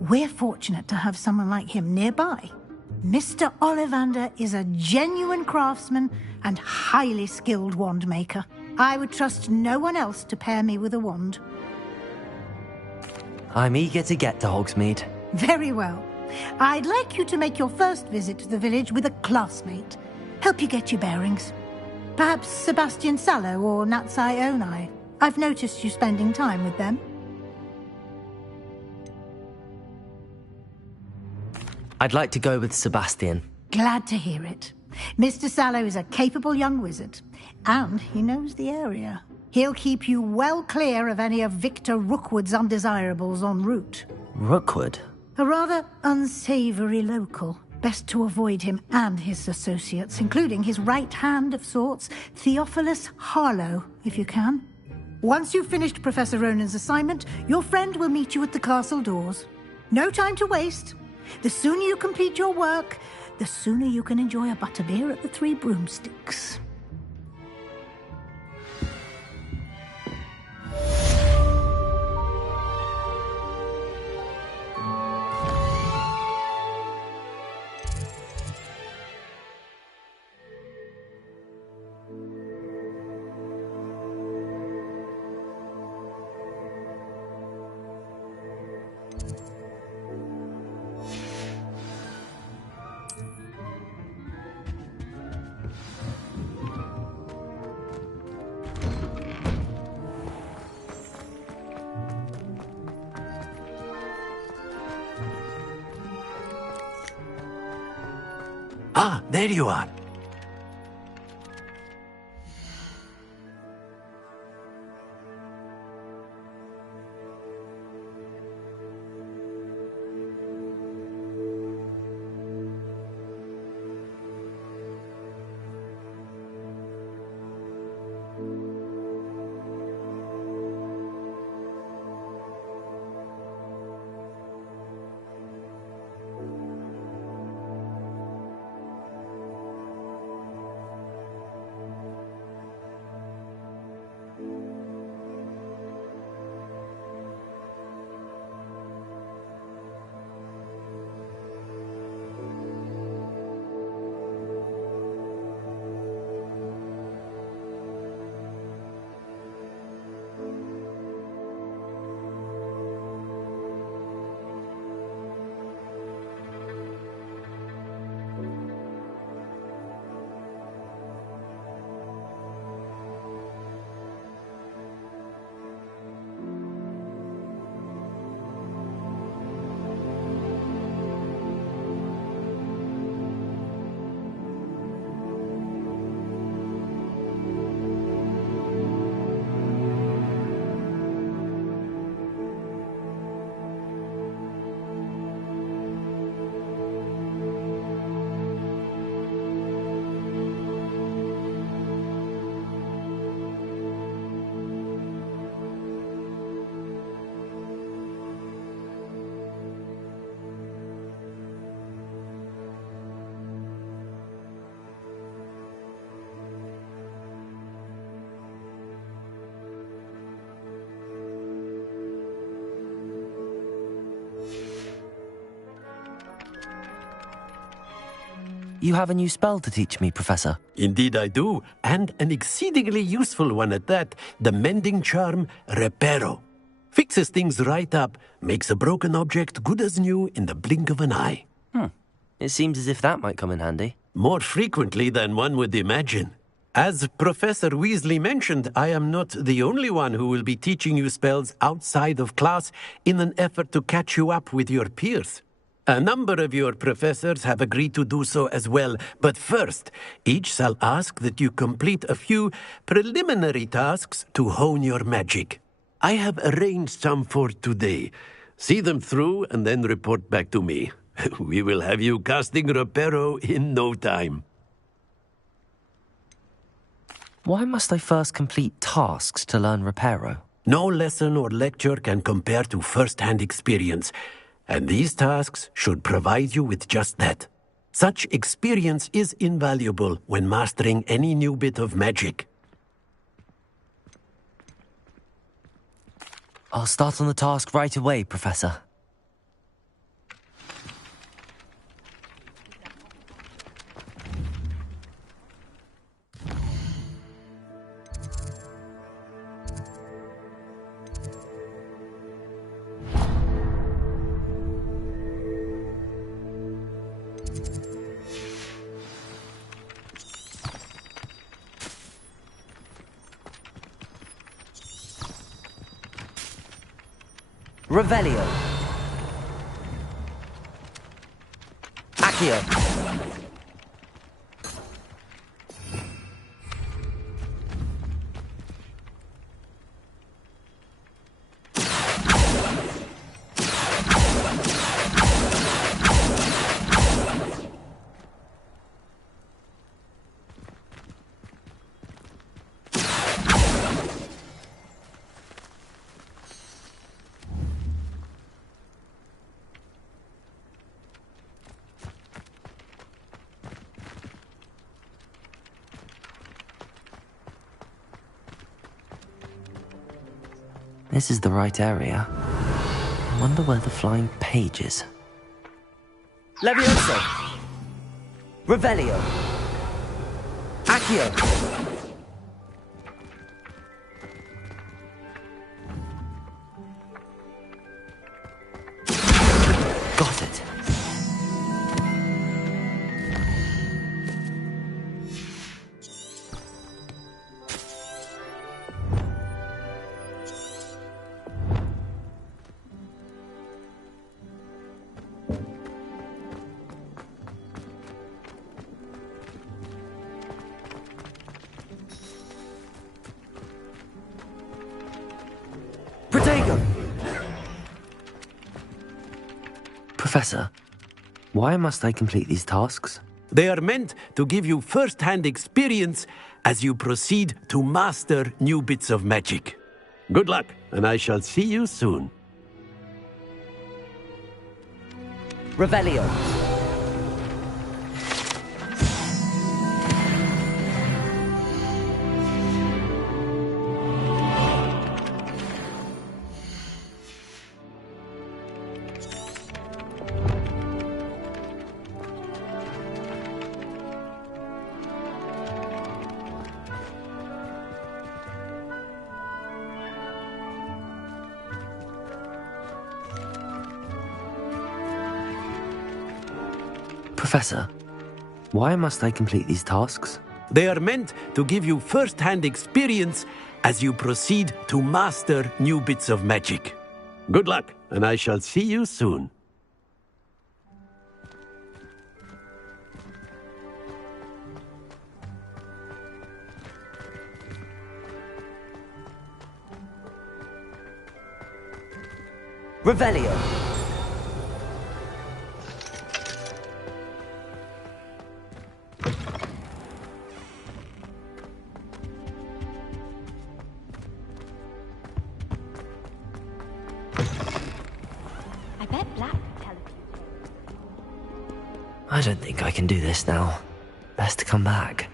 We're fortunate to have someone like him nearby. Mr. Ollivander is a genuine craftsman and highly skilled wand maker. I would trust no one else to pair me with a wand. I'm eager to get to Hogsmeade. Very well. I'd like you to make your first visit to the village with a classmate. Help you get your bearings. Perhaps Sebastian Sallow or Natsai Onai. I've noticed you spending time with them. I'd like to go with Sebastian. Glad to hear it. Mr. Sallow is a capable young wizard, and he knows the area. He'll keep you well clear of any of Victor Rookwood's undesirables en route. Rookwood? A rather unsavory local. Best to avoid him and his associates, including his right hand of sorts, Theophilus Harlow, if you can. Once you've finished Professor Ronan's assignment, your friend will meet you at the castle doors. No time to waste. The sooner you complete your work, the sooner you can enjoy a butterbeer at the Three Broomsticks. Ah, there you are. You have a new spell to teach me, Professor. Indeed I do, and an exceedingly useful one at that. The mending charm, Reparo. Fixes things right up, makes a broken object good as new in the blink of an eye. It seems as if that might come in handy. More frequently than one would imagine. As Professor Weasley mentioned, I am not the only one who will be teaching you spells outside of class in an effort to catch you up with your peers. A number of your professors have agreed to do so as well, but first, each shall ask that you complete a few preliminary tasks to hone your magic. I have arranged some for today. See them through and then report back to me. We will have you casting Reparo in no time. Why must I first complete tasks to learn Reparo? No lesson or lecture can compare to first-hand experience, and these tasks should provide you with just that. Such experience is invaluable when mastering any new bit of magic. I'll start on the task right away, Professor. Revelio. Accio. This is the right area. I wonder where the flying page is. Levioso! Revelio! Accio! Got it. Protego! Professor, why must I complete these tasks? They are meant to give you first-hand experience as you proceed to master new bits of magic. Good luck, and I shall see you soon. Revelio. Professor, why must I complete these tasks? They are meant to give you first-hand experience as you proceed to master new bits of magic. Good luck, and I shall see you soon. Revelio. I bet Black could tell us. I don't think I can do this now. Best to come back.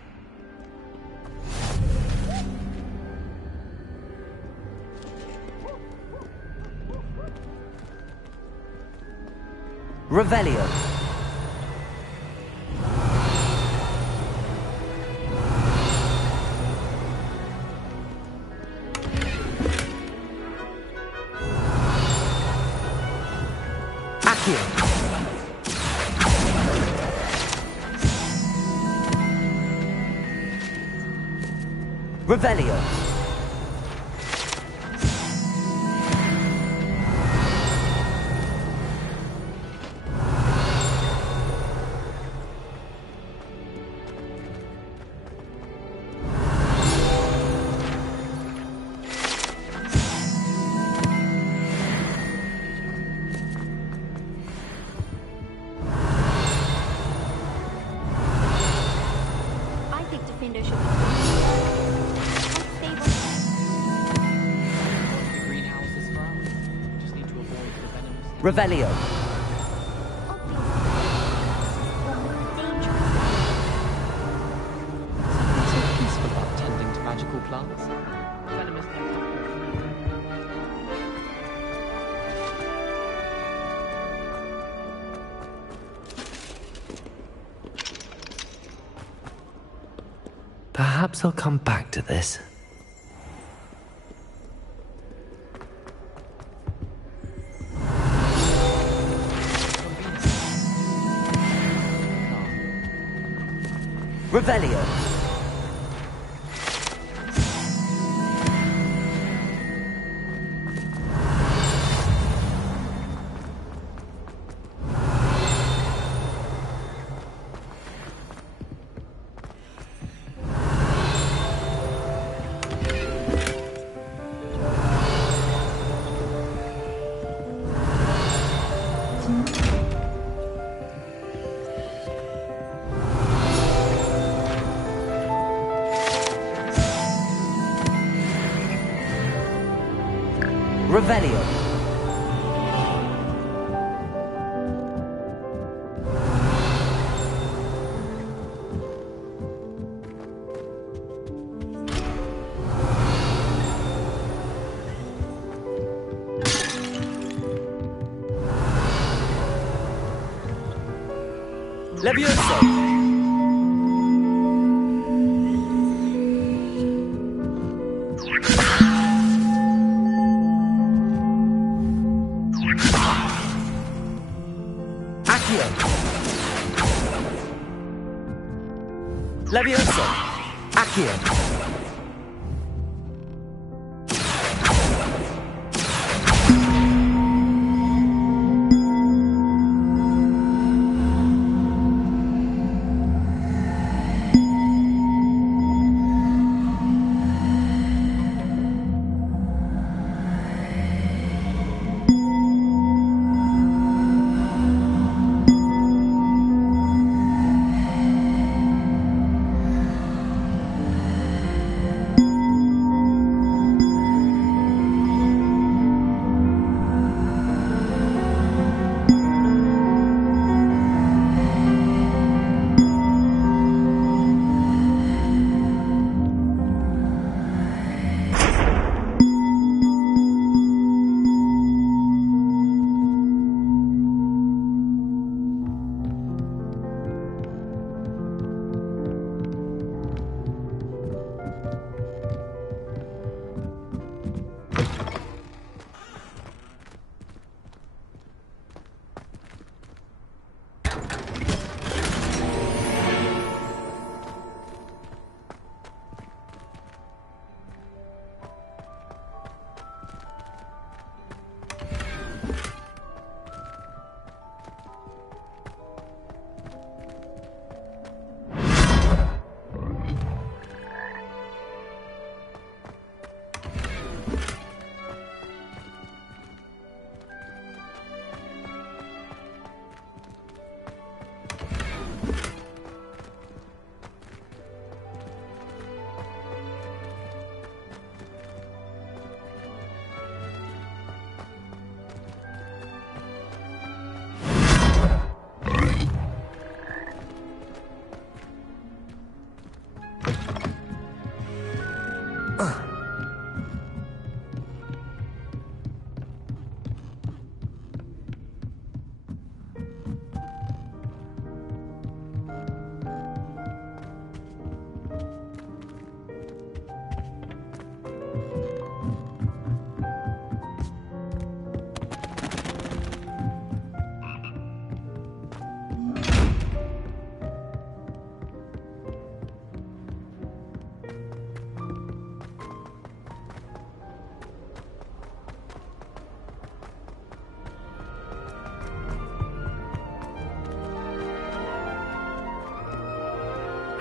Revelio. Accio. Revelio. I think Defender should be Revelio. Something so peaceful about tending to magical plants. Perhaps I'll come back to this. Revelio. Revelio. Levioso! Levioso! Accio!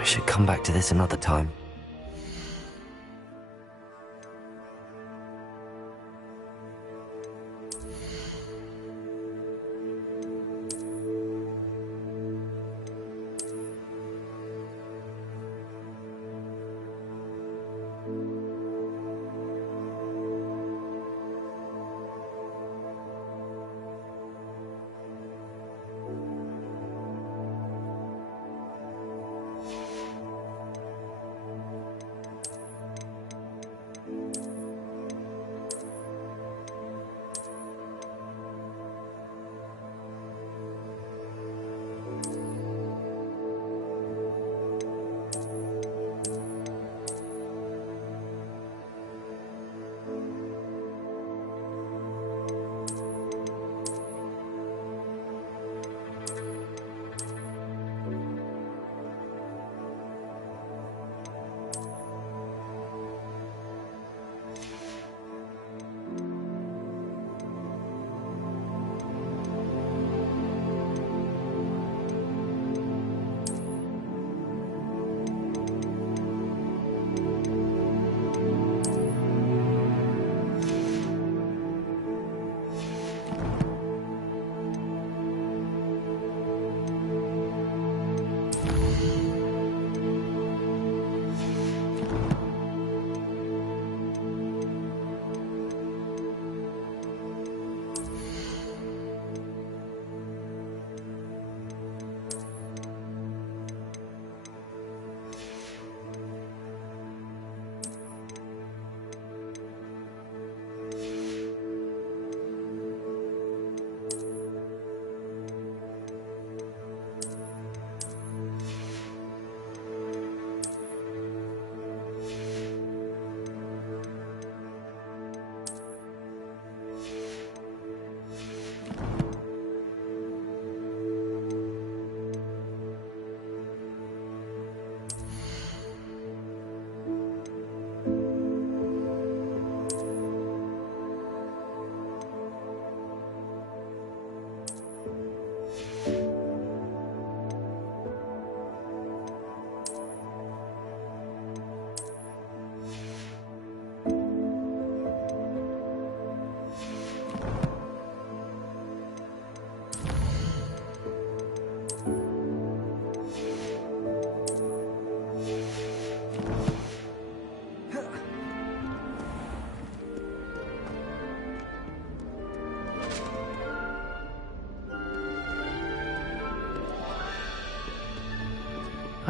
I should come back to this another time.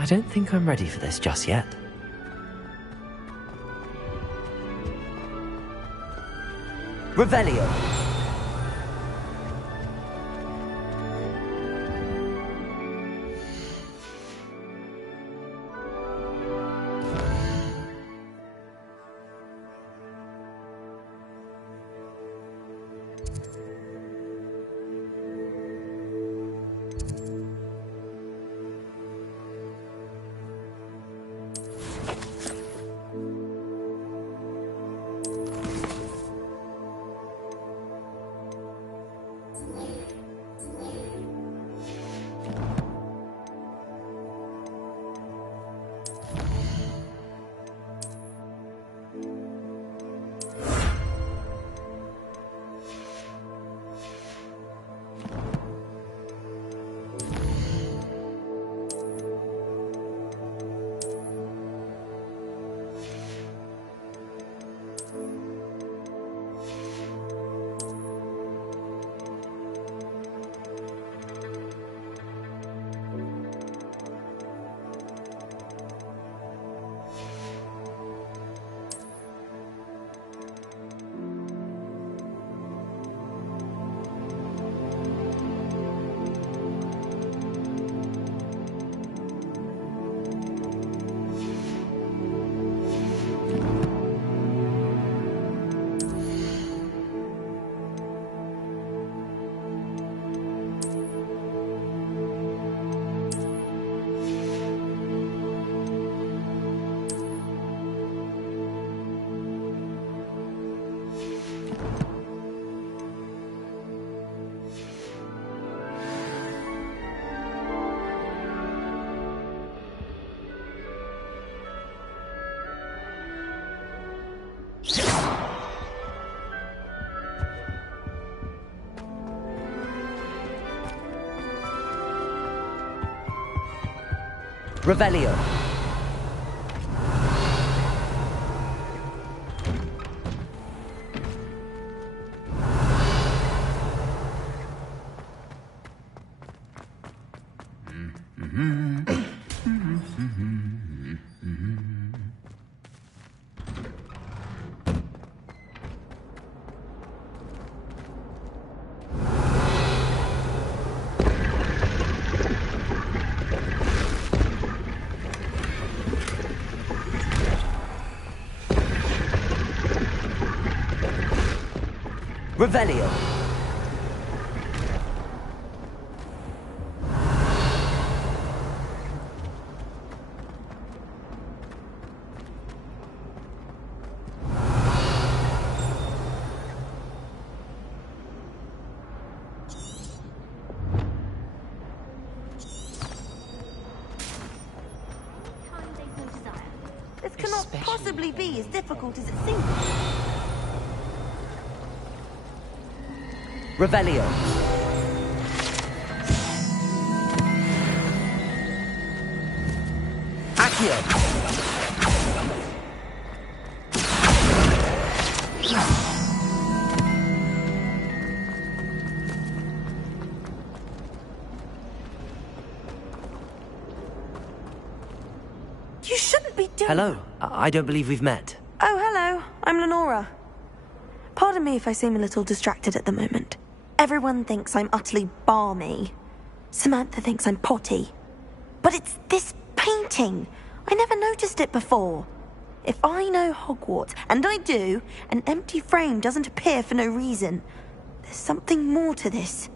I don't think I'm ready for this just yet. Revelio! Revelio. Revelio. This cannot possibly be as difficult as it seems. Revelio. Accio. You shouldn't be doing... Hello. I don't believe we've met. Oh, hello. I'm Lenora. Pardon me if I seem a little distracted at the moment. Everyone thinks I'm utterly balmy. Samantha thinks I'm potty. But it's this painting. I never noticed it before. If I know Hogwarts, and I do, an empty frame doesn't appear for no reason. There's something more to this.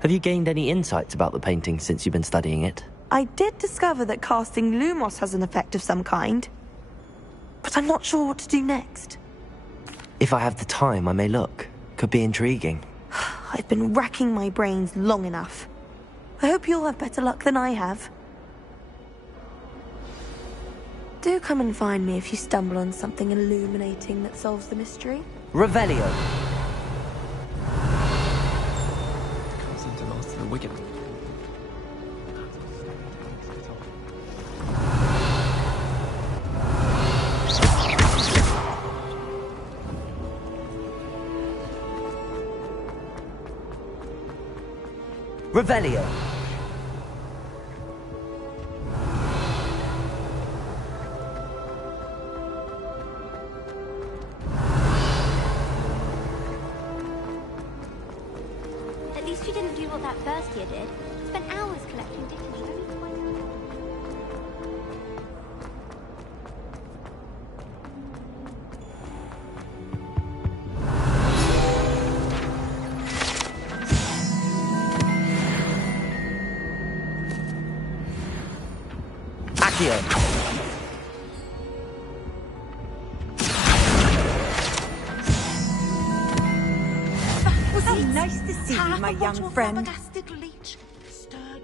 Have you gained any insights about the painting since you've been studying it? I did discover that casting Lumos has an effect of some kind. But I'm not sure what to do next. If I have the time, I may look. Could be intriguing. I've been racking my brains long enough. I hope you'll have better luck than I have. Do come and find me if you stumble on something illuminating that solves the mystery. Revelio. Wigan. Revelio. At least you didn't do what that first year did. Spent hours collecting dictionaries. Accio. Was it nice to see you, my young friend? Leech, stirred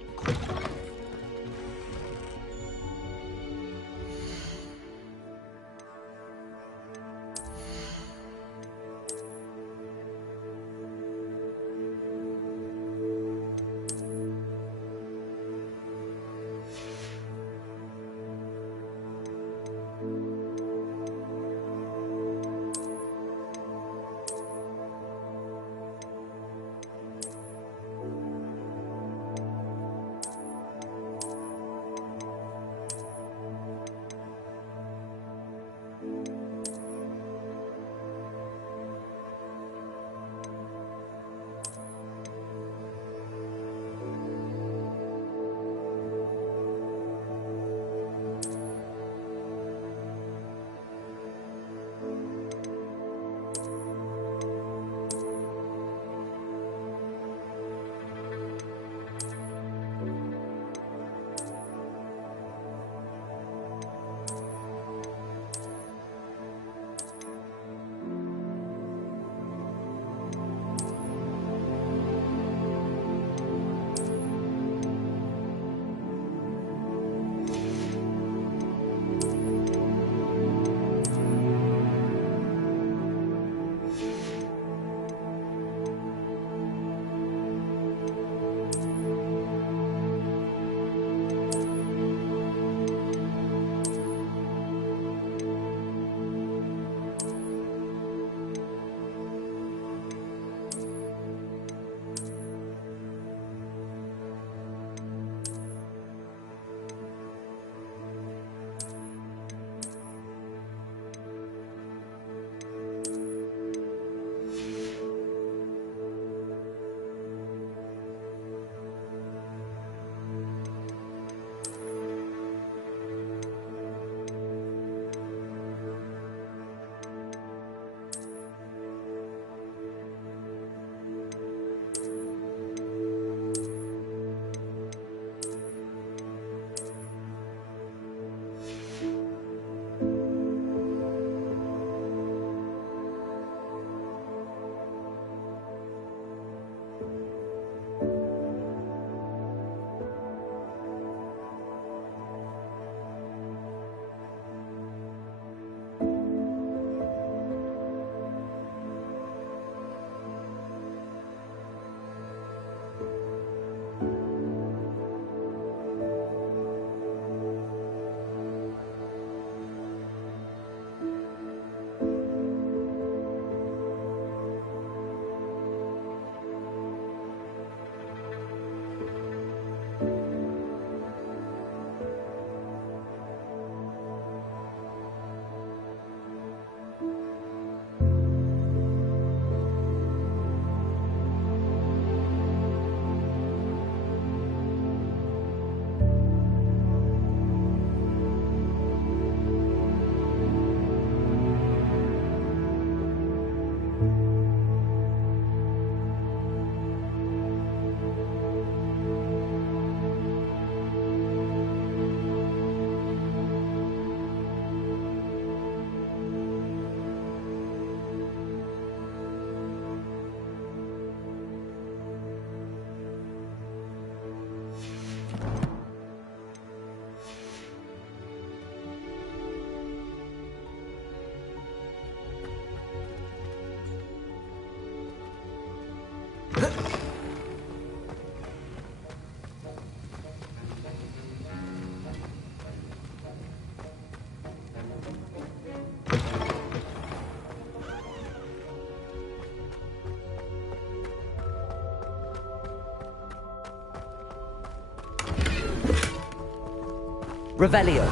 Revelio.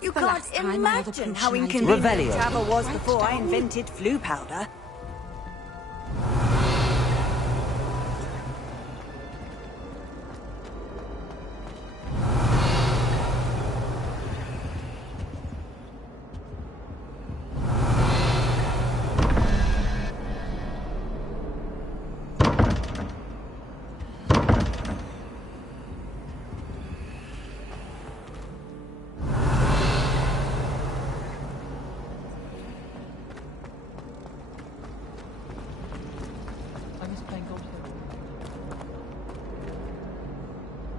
You can't imagine how inconvenient Revelio. travel was before I invented flu powder.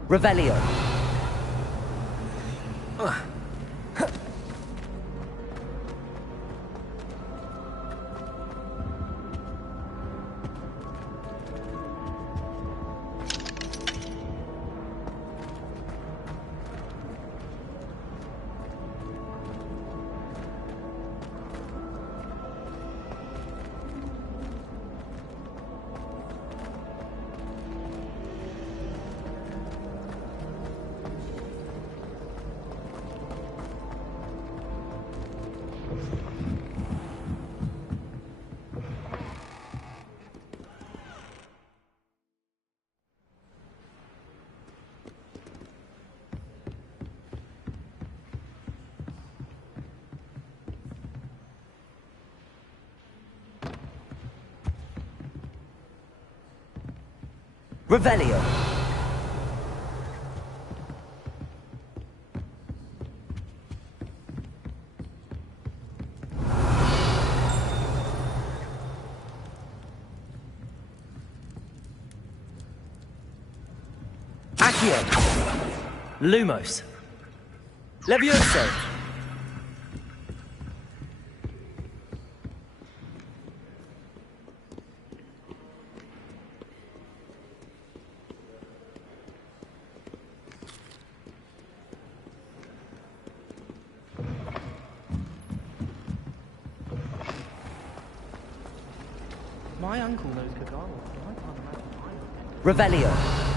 Revelio. Revelio. Accio. Lumos. Levioso. My uncle knows Kagano, but I can't imagine I know. Revelio.